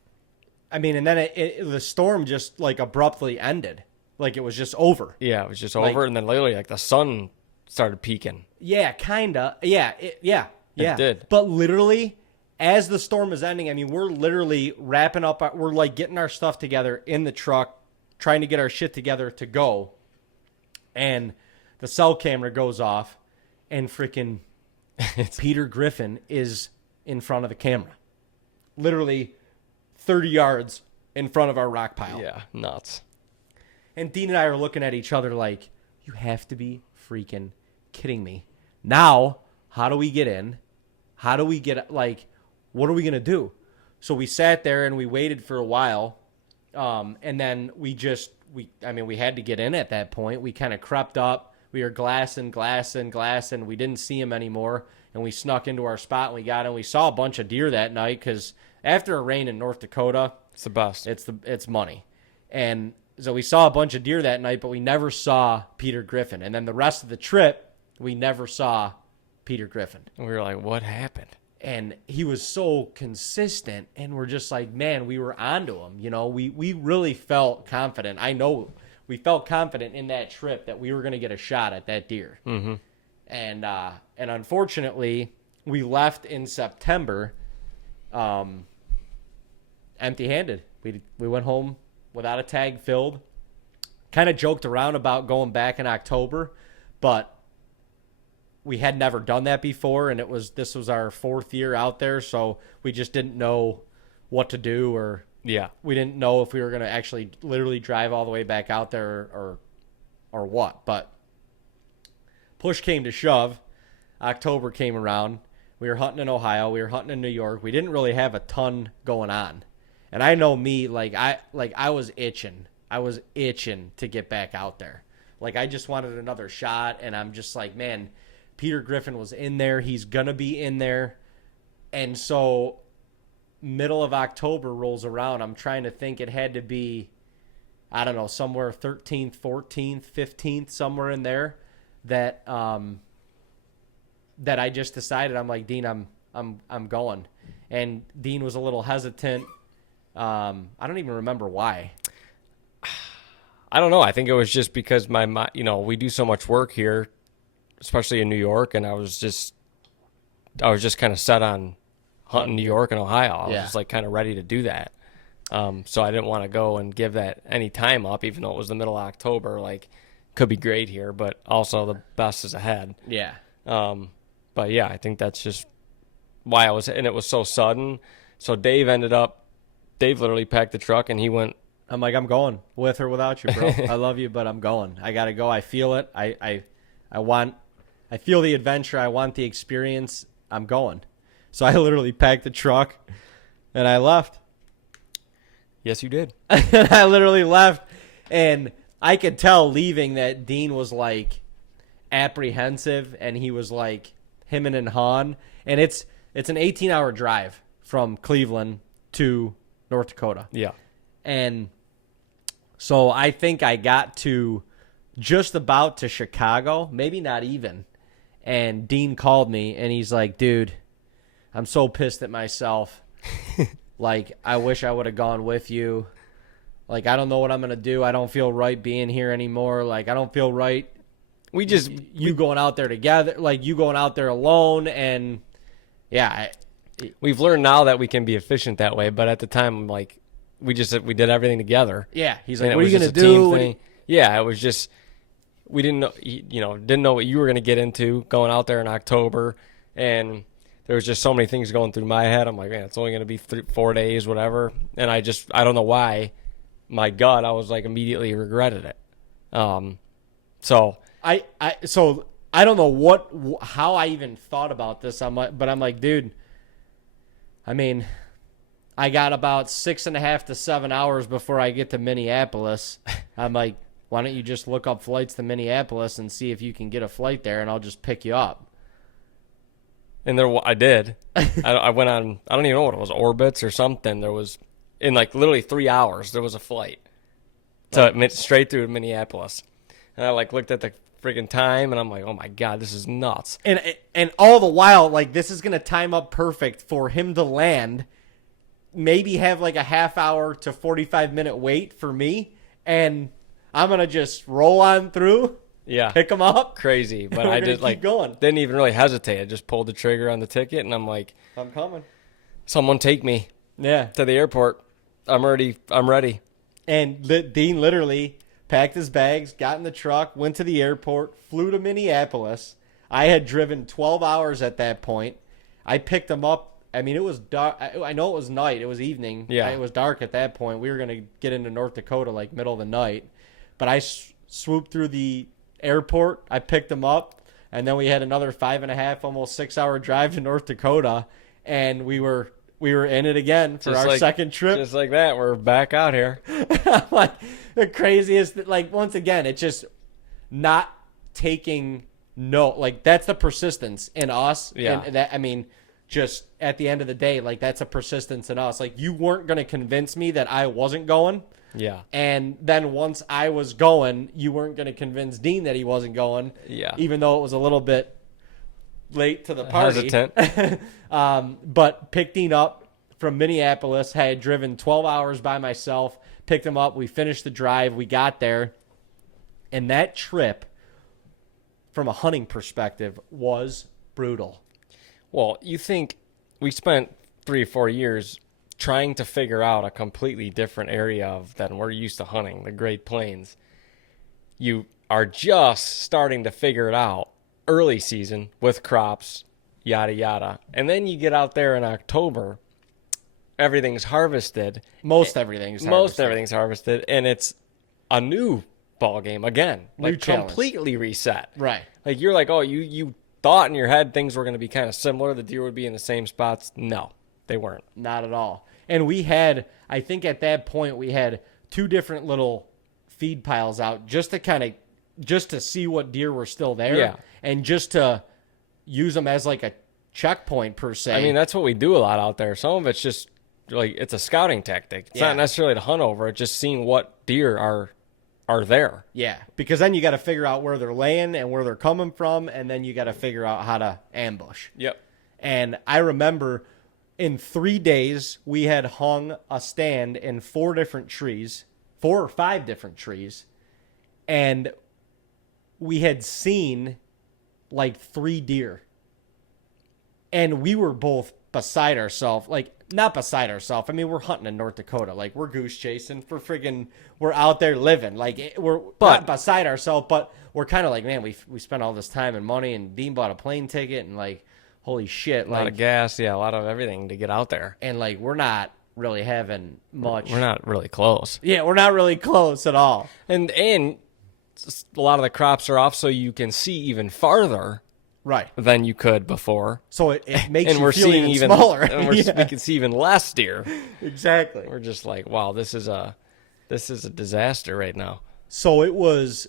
I mean, and then the storm just, like, abruptly ended. Like, it was just over. Yeah, it was just over, and then literally, like, the sun started peaking. Yeah, kind of. Yeah, It did. But literally, as the storm is ending, I mean, we're literally wrapping up. We're, like, getting our stuff together in the truck, trying to get our shit together to go. And the cell camera goes off, and freaking Peter Griffin is in front of the camera. Literally 30 yards in front of our rock pile. Yeah, nuts. And Dean and I are looking at each other like, you have to be freaking kidding me. Now, how do we get in? How do we get, like, what are we going to do? So we sat there and we waited for a while. And then we had to get in at that point. We kind of crept up. We were glassing. We didn't see him anymore. And we snuck into our spot and we got in. We saw a bunch of deer that night because after a rain in North Dakota, It's the best. It's money. And so we saw a bunch of deer that night, but we never saw Peter Griffin. And then the rest of the trip, we never saw Peter Griffin. And we were like, what happened? And he was so consistent, and we're just like, man, we were onto him. You know, we really felt confident. I know we felt confident in that trip that we were going to get a shot at that deer. Mm-hmm. And unfortunately, we left in September empty-handed. We went home without a tag filled. Kind of joked around about going back in October, but we had never done that before, and this was our 4th year out there, so we just didn't know what to do, or we didn't know if we were going to actually literally drive all the way back out there or what. But push came to shove. October came around. We were hunting in Ohio. We were hunting in New York. We didn't really have a ton going on. And I know me, I was itching. I was itching to get back out there. Like, I just wanted another shot, and I'm just like, man, Peter Griffin was in there. He's going to be in there. And so middle of October rolls around. I'm trying to think. It had to be, I don't know, somewhere 13th, 14th, 15th, somewhere in there that that I just decided, I'm like, Dean, I'm going. And Dean was a little hesitant. I don't even remember why. I don't know. I think it was just because we do so much work here, especially in New York, and I was just kind of set on hunting New York and Ohio. I was just like kind of ready to do that. So I didn't want to go and give that any time up, even though it was the middle of October. Like, could be great here, but also the best is ahead. Yeah. But yeah, I think that's just why and it was so sudden. So Dave literally packed the truck and he went. I'm like, I'm going with or without you, bro. I love you, but I'm going. I got to go. I feel it. I feel the adventure. I want the experience. I'm going. So I literally packed the truck and I left. Yes, you did. And I literally left, and I could tell leaving that Dean was like apprehensive, and he was like hemming and hawing. And it's an 18-hour drive from Cleveland to North Dakota. Yeah. And so I think I got to just about to Chicago, maybe not even. And Dean called me, and he's like, dude, I'm so pissed at myself. Like, I wish I would have gone with you. Like, I don't know what I'm going to do. I don't feel right being here anymore. Like, I don't feel right. You going out there together, like you going out there alone. And yeah. We've learned now that we can be efficient that way. But at the time, like, we did everything together. Yeah. He's like, what are you going to do? Yeah. It was just, we didn't know what you were going to get into going out there in October. And there was just so many things going through my head. I'm like, man, it's only going to be 4 days, whatever. And I don't know why, my gut, I was like immediately regretted it. So I don't know how I even thought about this. I'm like, dude, I mean, I got about 6.5 to 7 hours before I get to Minneapolis. I'm like, why don't you just look up flights to Minneapolis and see if you can get a flight there, and I'll just pick you up. And I did. I went on, I don't even know what it was, Orbitz or something. There was, in like literally 3 hours, there was a flight straight through Minneapolis. And I like looked at the freaking time, and I'm like, oh my God, this is nuts. And all the while, like, this is going to time up perfect for him to land, maybe have like a half hour to 45-minute wait for me, and I'm going to just roll on through. Yeah. Pick him up. Crazy. But I just like going. Didn't even really hesitate. I just pulled the trigger on the ticket, and I'm like, I'm coming. Someone take me. Yeah. To the airport. I'm ready. And Dean literally packed his bags, got in the truck, went to the airport, flew to Minneapolis. I had driven 12 hours at that point. I picked him up. I mean, it was dark. I know it was night. It was evening. Yeah. It was dark at that point. We were going to get into North Dakota like middle of the night. But I swooped through the airport. I picked him up, and then we had another 5.5, almost 6 hour drive to North Dakota, and we were in it again for our second trip. Just like that, we're back out here. Like the craziest, like once again, it's just not taking no, like that's the persistence in us. Yeah. And that, I mean, just at the end of the day, like, that's a persistence in us. Like, you weren't going to convince me that I wasn't going. Yeah. And then once I was going, you weren't going to convince Dean that he wasn't going. Yeah. Even though it was a little bit late to the party. Hesitant. But picked Dean up from Minneapolis. I had driven 12 hours by myself. Picked him up. We finished the drive. We got there. And that trip, from a hunting perspective, was brutal. Well, you think we spent 3 or 4 years trying to figure out a completely different area than we're used to hunting, the Great Plains. You are just starting to figure it out early season with crops, yada, yada. And then you get out there in October, everything's harvested. Most everything's harvested, and it's a new ball game again. New like challenge. Completely reset. Right. Like you're like, oh, you thought in your head things were going to be kind of similar. The deer would be in the same spots. No, they weren't. Not at all. And we had, I think at that point, we had 2 different little feed piles out just to see what deer were still there. Yeah. And just to use them as like a checkpoint per se. I mean, that's what we do a lot out there. Some of it's just like, it's a scouting tactic. It's not necessarily to hunt over. It's just seeing what deer are there. Yeah, because then you got to figure out where they're laying and where they're coming from, and then you got to figure out how to ambush. Yep. And I remember in 3 days, we had hung a stand in 4 different trees, 4 or 5 different trees, and we had seen like 3 deer. And we were both beside ourselves, like, not beside ourselves. I mean, we're hunting in North Dakota. Like, we're goose chasing. We're out there living. Like, we're not beside ourselves, but we're kind of like, man, we spent all this time and money, and Dean bought a plane ticket, and, like, holy shit. A lot of gas, a lot of everything to get out there. And, like, we're not really having much. We're not really close. Yeah, we're not really close at all. And a lot of the crops are off, so you can see even farther. Right. Than you could before. So it makes and you we're feel seeing even smaller. And we can see even less deer. Exactly. We're just like, wow, this is a disaster right now. So it was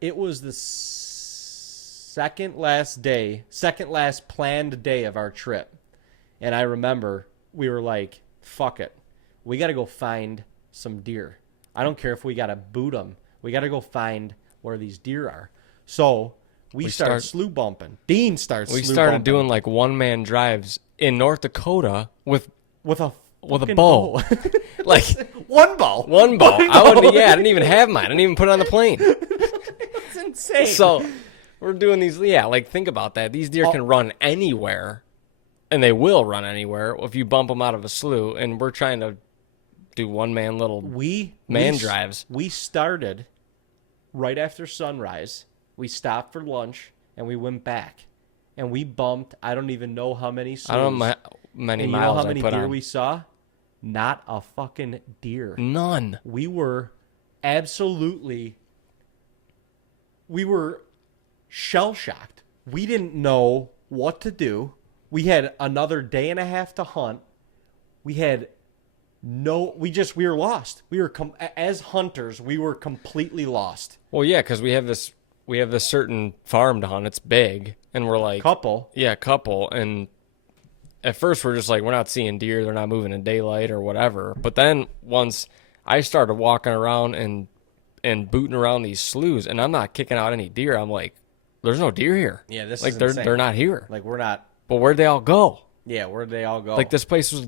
the second last planned day of our trip. And I remember we were like, fuck it. We got to go find some deer. I don't care if we got to boot them. We got to go find where these deer are. So we started slough bumping. Dean starts slough bumping. We started doing like one-man drives in North Dakota with a bow. Like one bow. I didn't even have mine. I didn't even put it on the plane. It's insane. So we're doing these, like, think about that. These deer can run anywhere, and they will run anywhere if you bump them out of a slough, and we're trying to do one-man little drives. We started right after sunrise. We stopped for lunch, and we went back. And we bumped, I don't even know how many sloughs. I don't know many miles I put on. You know how many deer we saw? Not a fucking deer. None. We were shell-shocked. We didn't know what to do. We had another day and a half to hunt. We were lost. As hunters, we were completely lost. Well, yeah, because we have this certain farm to hunt. It's big, and we're like couple. And at first we're just like, we're not seeing deer. They're not moving in daylight or whatever. But then once I started walking around and booting around these sloughs, and I'm not kicking out any deer, I'm like, there's no deer here. Yeah, this like is they're not here. Like we're not. But where'd they all go? Yeah, where'd they all go? Like this place was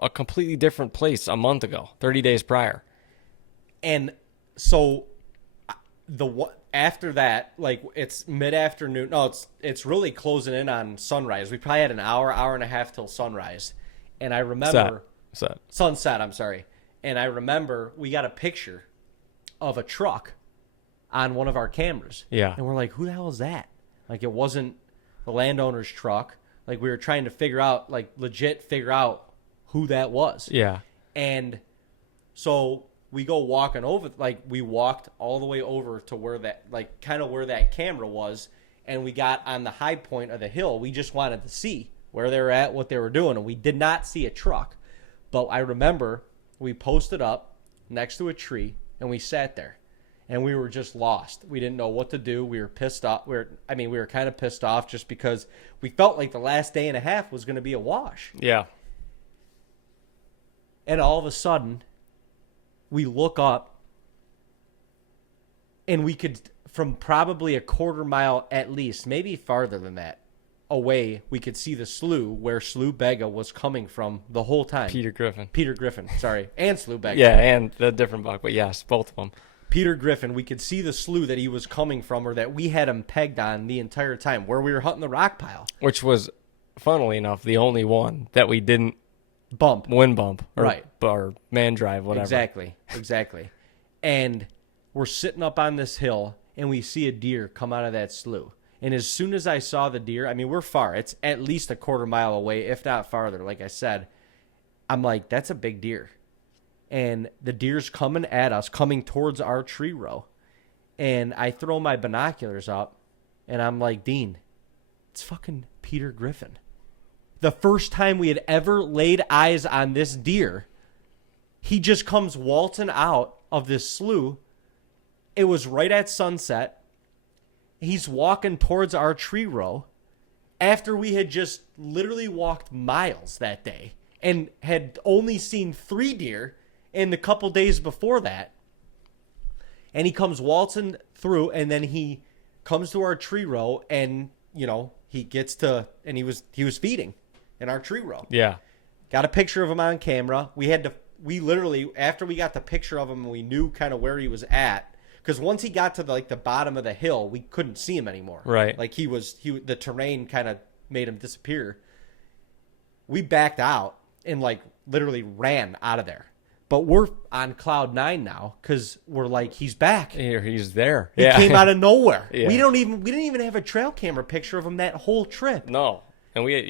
a completely different place a month ago, 30 days prior. And so after that, like, it's mid-afternoon. No, it's really closing in on sunrise. We probably had an hour and a half till sunrise. And I remember sunset, I'm sorry. And I remember we got a picture of a truck on one of our cameras. Yeah. And we're like, who the hell is that? Like, it wasn't the landowner's truck. Like, we were trying to figure out who that was. Yeah. And so we go walking over, like, we walked all the way over to where that, like, kind of where that camera was, and we got on the high point of the hill. We just wanted to see where they were at, what they were doing, and we did not see a truck. But I remember we posted up next to a tree, and we sat there. and we were just lost. We didn't know what to do. We were pissed off. We were kind of pissed off just because we felt like the last day and a half was going to be a wash. Yeah. And all of a sudden, we look up, and we could, from probably a quarter mile at least, maybe farther than that, away, we could see the slough where Slough Bega was coming from the whole time. Peter Griffin, sorry. And Slough Bega. Yeah, and the different buck, but yes, both of them. Peter Griffin, we could see the slough that he was coming from, or that we had him pegged on the entire time, where we were hunting the rock pile. Which was, funnily enough, the only one that we didn't wind bump, or, right, or man drive, whatever. Exactly. And we're sitting up on this hill, and we see a deer come out of that slough. And as soon as I saw the deer, I mean, we're far. It's at least a quarter mile away, if not farther, like I said. I'm like, that's a big deer. And the deer's coming at us, coming towards our tree row. And I throw my binoculars up, and I'm like, Dean, it's fucking Peter Griffin. The first time we had ever laid eyes on this deer, he just comes waltzing out of this slough. It was right at sunset. He's walking towards our tree row after we had just literally walked miles that day and had only seen 3 deer in the couple days before that. And he comes waltzing through, and then he comes to our tree row, and, you know, he gets to, and he was feeding in our tree row. Yeah. Got a picture of him on camera. We literally, after we got the picture of him and we knew kind of where he was at, because once he got to the bottom of the hill, we couldn't see him anymore. Right. Like the terrain kind of made him disappear. We backed out and literally ran out of there. But we're on cloud 9 now because we're like, he's back. Here, he's there. He came out of nowhere. Yeah. We didn't even have a trail camera picture of him that whole trip. No. And we had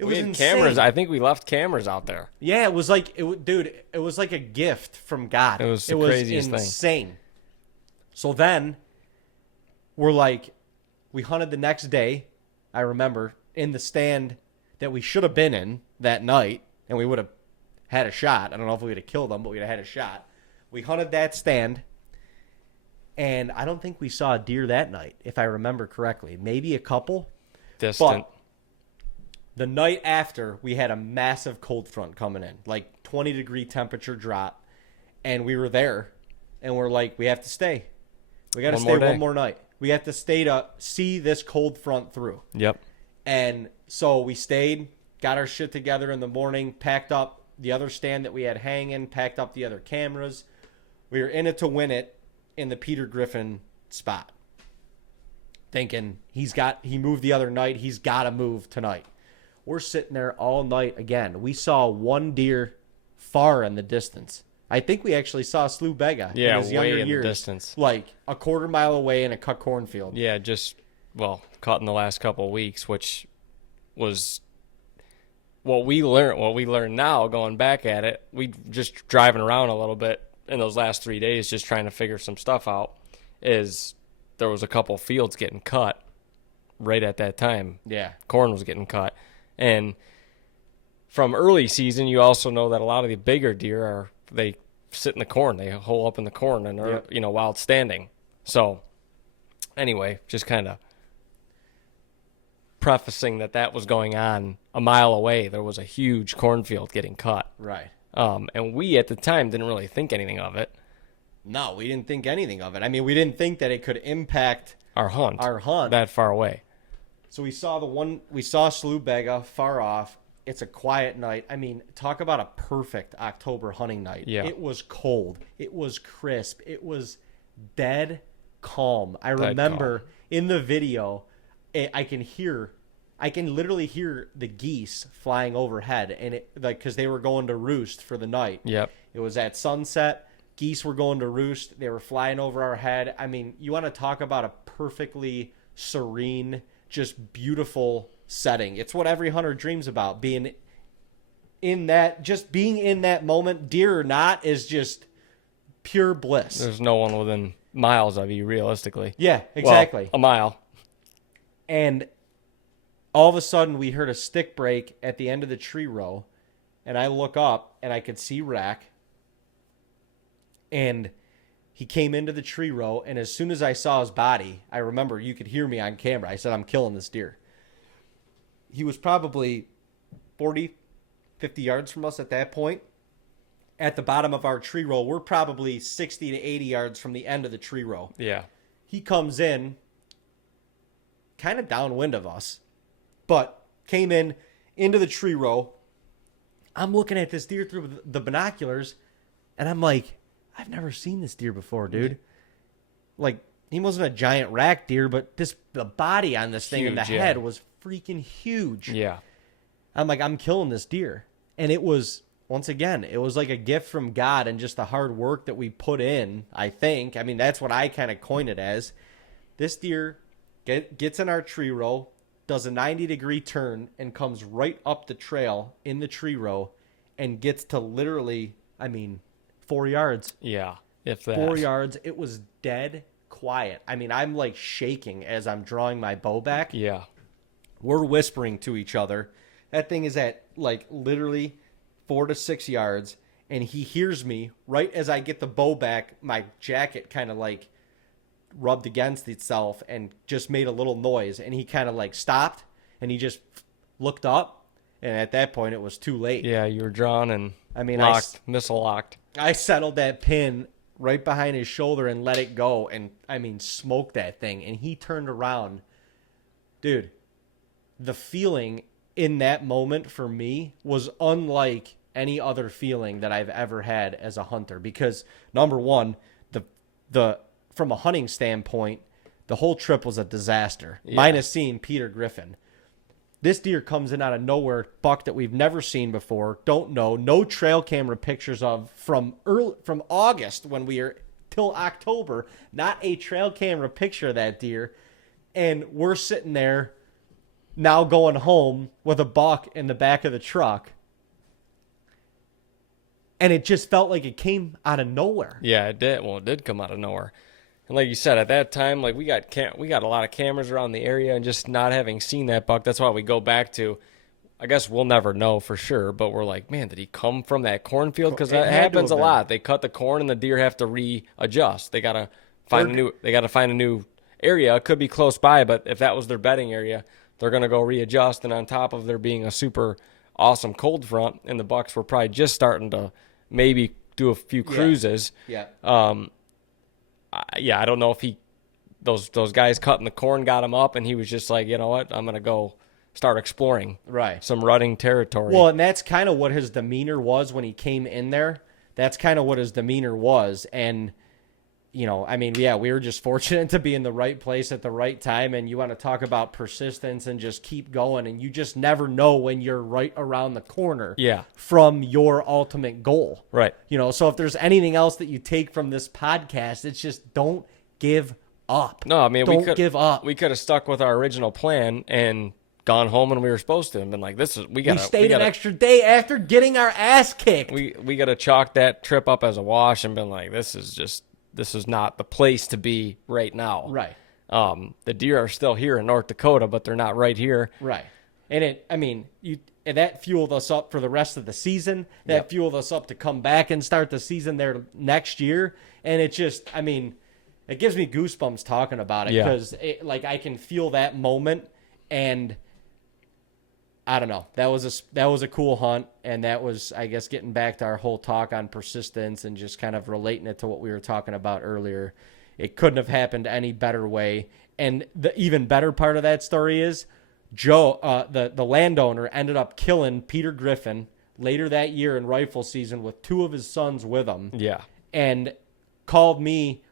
insane. cameras. I think we left cameras out there. Yeah, it was like, it was like a gift from God. It was the craziest thing. Insane. So then we're like, we hunted the next day. I remember in the stand that we should have been in that night, and we would have had a shot. I don't know if we would have killed them, but we'd have had a shot. We hunted that stand, and I don't think we saw a deer that night, if I remember correctly. Maybe a couple. Distant. But the night after, we had a massive cold front coming in, like 20-degree temperature drop, and we were there, and we're like, we have to stay. We got to stay one more night. We have to stay to see this cold front through. Yep. And so we stayed, got our shit together in the morning, packed up the other stand that we had hanging, packed up the other cameras. We were in it to win it in the Peter Griffin spot. Thinking he moved the other night, he's got to move tonight. We're sitting there all night again. We saw one deer far in the distance. I think we actually saw Slough Bega in his younger way in years, the distance. like a quarter mile away in a cut cornfield. Yeah, caught in the last couple of weeks, which was what we learned now going back at it. We just driving around a little bit in those last 3 days just trying to figure some stuff out, is there was a couple fields getting cut right at that time. Yeah. Corn was getting cut. And from early season, you also know that a lot of the bigger deer they sit in the corn. They hole up in the corn and are, while it's standing. So anyway, just kind of prefacing that was going on a mile away. There was a huge cornfield getting cut. Right. And we at the time didn't really think anything of it. No, we didn't think anything of it. I mean, we didn't think that it could impact our hunt that far away. So we saw Slough Bega far off. It's a quiet night. I mean, talk about a perfect October hunting night. Yeah. It was cold. It was crisp. It was dead calm. I remember in the video, I can literally hear the geese flying overhead, and because they were going to roost for the night. Yep. It was at sunset. Geese were going to roost. They were flying over our head. I mean, you want to talk about a perfectly serene, just beautiful setting. It's what every hunter dreams about, being in that moment, deer or not, is just pure bliss. There's no one within miles of you, realistically. Yeah, exactly. Well, a mile. And all of a sudden, we heard a stick break at the end of the tree row, and I look up, and I could see Rack, and He came into the tree row, and as soon as I saw his body, I remember you could hear me on camera. I said, I'm killing this deer. He was probably 40, 50 yards from us at that point. At the bottom of our tree row, we're probably 60 to 80 yards from the end of the tree row. Yeah. He comes in kind of downwind of us, but came in into the tree row. I'm looking at this deer through the binoculars, and I'm like, I've never seen this deer before, dude. Like, he wasn't a giant rack deer, but the body on this thing in the head was freaking huge. Yeah. I'm like, I'm killing this deer. And it was, once again, it was like a gift from God and just the hard work that we put in, I think. I mean, that's what I kind of coined it as. This deer gets in our tree row, does a 90-degree turn, and comes right up the trail in the tree row and gets to literally, 4 yards. Yeah, if that. 4 yards. It was dead quiet. I'm like shaking as I'm drawing my bow back. Yeah. We're whispering to each other. That thing is at like literally 4 to 6 yards, and he hears me right as I get the bow back. My jacket kind of like rubbed against itself and just made a little noise, and he kind of like stopped, and he just looked up, and at that point it was too late. Yeah, you were drawn and locked, missile locked. I settled that pin right behind his shoulder and let it go, and smoked that thing, and he turned around. Dude, the feeling in that moment for me was unlike any other feeling that I've ever had as a hunter, because number one, the from a hunting standpoint, the whole trip was a disaster, minus seeing Peter Griffin. This deer comes in out of nowhere, buck that we've never seen before, don't know, no trail camera pictures of from August when we were till October, not a trail camera picture of that deer, and we're sitting there now going home with a buck in the back of the truck, and it just felt like it came out of nowhere. Yeah, it did. Well, it did come out of nowhere. And like you said, at that time, like we got a lot of cameras around the area, and just not having seen that buck, that's why we go back to, I guess we'll never know for sure, but we're like, man, did he come from that cornfield? Because that happens a lot. They cut the corn, and the deer have to readjust. They gotta find a new area. It could be close by, but if that was their bedding area, they're gonna go readjust. And on top of there being a super awesome cold front, and the bucks were probably just starting to maybe do a few cruises. Yeah. I don't know if those guys cutting the corn got him up, and he was just like, you know what, I'm gonna go start exploring some rutting territory. Well, and that's kind of what his demeanor was when he came in there. That's kind of what his demeanor was, and we were just fortunate to be in the right place at the right time. And you want to talk about persistence and just keep going, and you just never know when you're right around the corner from your ultimate goal. Right. So if there's anything else that you take from this podcast, it's just don't give up. No, don't give up. We could have stuck with our original plan and gone home when we were supposed to and been like, we stayed an extra day after getting our ass kicked. We got to chalk that trip up as a wash and been like, this is not the place to be right now. Right. The deer are still here in North Dakota, but they're not right here. Right. And that fueled us up for the rest of the season. That fueled us up to come back and start the season there next year. And it just, it gives me goosebumps talking about it, because I can feel that moment, and I don't know. That was a cool hunt, and that was, I guess, getting back to our whole talk on persistence and just kind of relating it to what we were talking about earlier. It couldn't have happened any better way. And the even better part of that story is Joe, the landowner, ended up killing Peter Griffin later that year in rifle season with 2 of his sons with him. Yeah. And called me.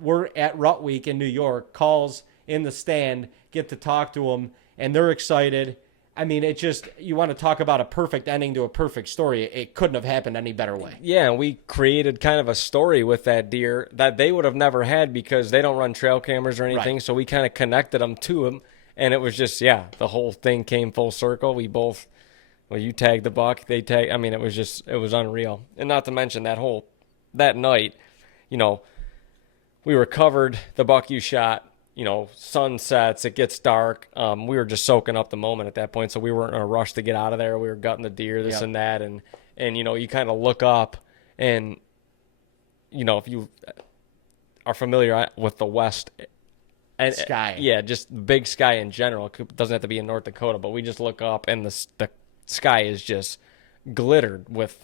We're at Rut Week in New York, calls in the stand, get to talk to him, and they're excited. It just, you want to talk about a perfect ending to a perfect story. It couldn't have happened any better way. Yeah, and we created kind of a story with that deer that they would have never had because they don't run trail cameras or anything. Right. So we kind of connected them to him, and it was just, the whole thing came full circle. We both, you tagged the buck, they tagged. It was unreal. And not to mention that night, we recovered the buck you shot. Sun sets, it gets dark. We were just soaking up the moment at that point, so we weren't in a rush to get out of there. We were gutting the deer, and that, and you kind of look up, and if you are familiar with the West and Sky. yeah, just big sky in general. It doesn't have to be in North Dakota, but we just look up and the sky is just glittered with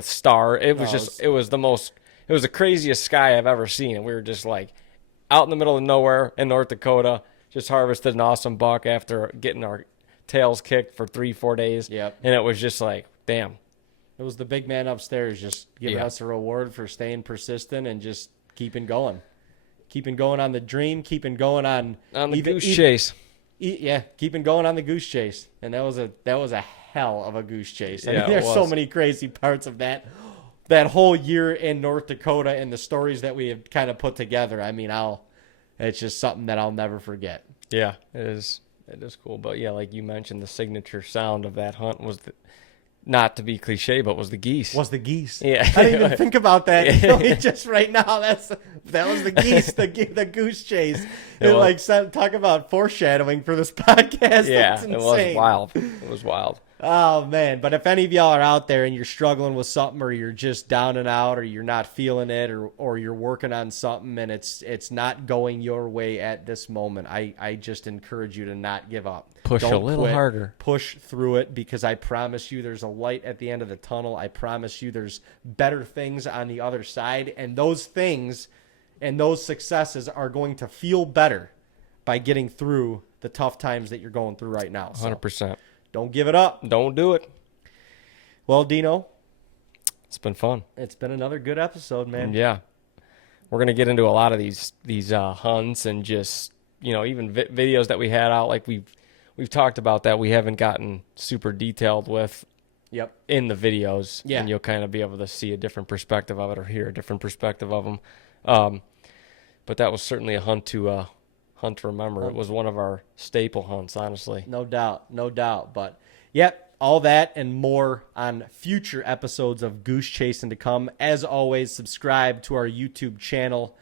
star. It was it was the craziest sky I've ever seen, and we were just like out in the middle of nowhere in North Dakota, just harvested an awesome buck after getting our tails kicked for 3-4 days. Yep. And it was just like, damn. It was the big man upstairs just giving us a reward for staying persistent and just keeping going. Keeping going on the dream, keeping going on the goose chase. Keeping going on the goose chase. And that was a hell of a goose chase. I mean, Yeah, there's so many crazy parts of that whole year in North Dakota and the stories that we have kind of put together. I mean, it's just something that I'll never forget. Yeah, it is cool. But yeah, like you mentioned, the signature sound of that hunt was not to be cliche, but was the geese. Was the geese? Yeah, I didn't even think about that. Just right now, that was the geese, the goose chase. Talk about foreshadowing for this podcast. Yeah, That's it insane. was wild. It was wild. Oh man! But if any of y'all are out there and you're struggling with something, or you're just down and out, or you're not feeling it, or you're working on something and it's not going your way at this moment, I just encourage you to not give up. Push a little harder. Push through it, because I promise you there's a light at the end of the tunnel. I promise you there's better things on the other side, and those things and those successes are going to feel better by getting through the tough times that you're going through right now. 100%. Don't give it up. Don't do it. Well, Dino, it's been fun. It's been another good episode, man. Yeah. We're going to get into a lot of these hunts and just, even videos that we had out. Like we've talked about that we haven't gotten super detailed with in the videos. Yeah. And you'll kind of be able to see a different perspective of it or hear a different perspective of them. But that was certainly a hunt to remember. It was one of our staple hunts, honestly. No doubt. But, all that and more on future episodes of Goose Chasing to come. As always, subscribe to our YouTube channel.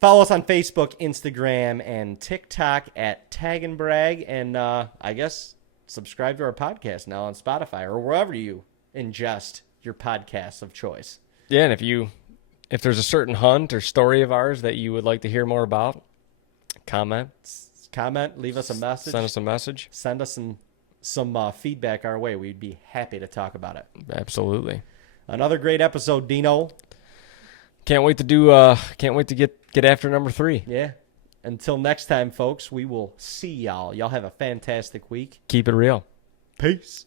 Follow us on Facebook, Instagram, and TikTok at TAGNBRAG. And I guess subscribe to our podcast now on Spotify or wherever you ingest your podcasts of choice. Yeah, and if there's a certain hunt or story of ours that you would like to hear more about, comment, leave us a message. Send us a message. Send us some feedback our way. We'd be happy to talk about it. Absolutely. Another great episode, Dino. Can't wait to get after number 3. Yeah. Until next time, folks, we will see y'all. Y'all have a fantastic week. Keep it real. Peace.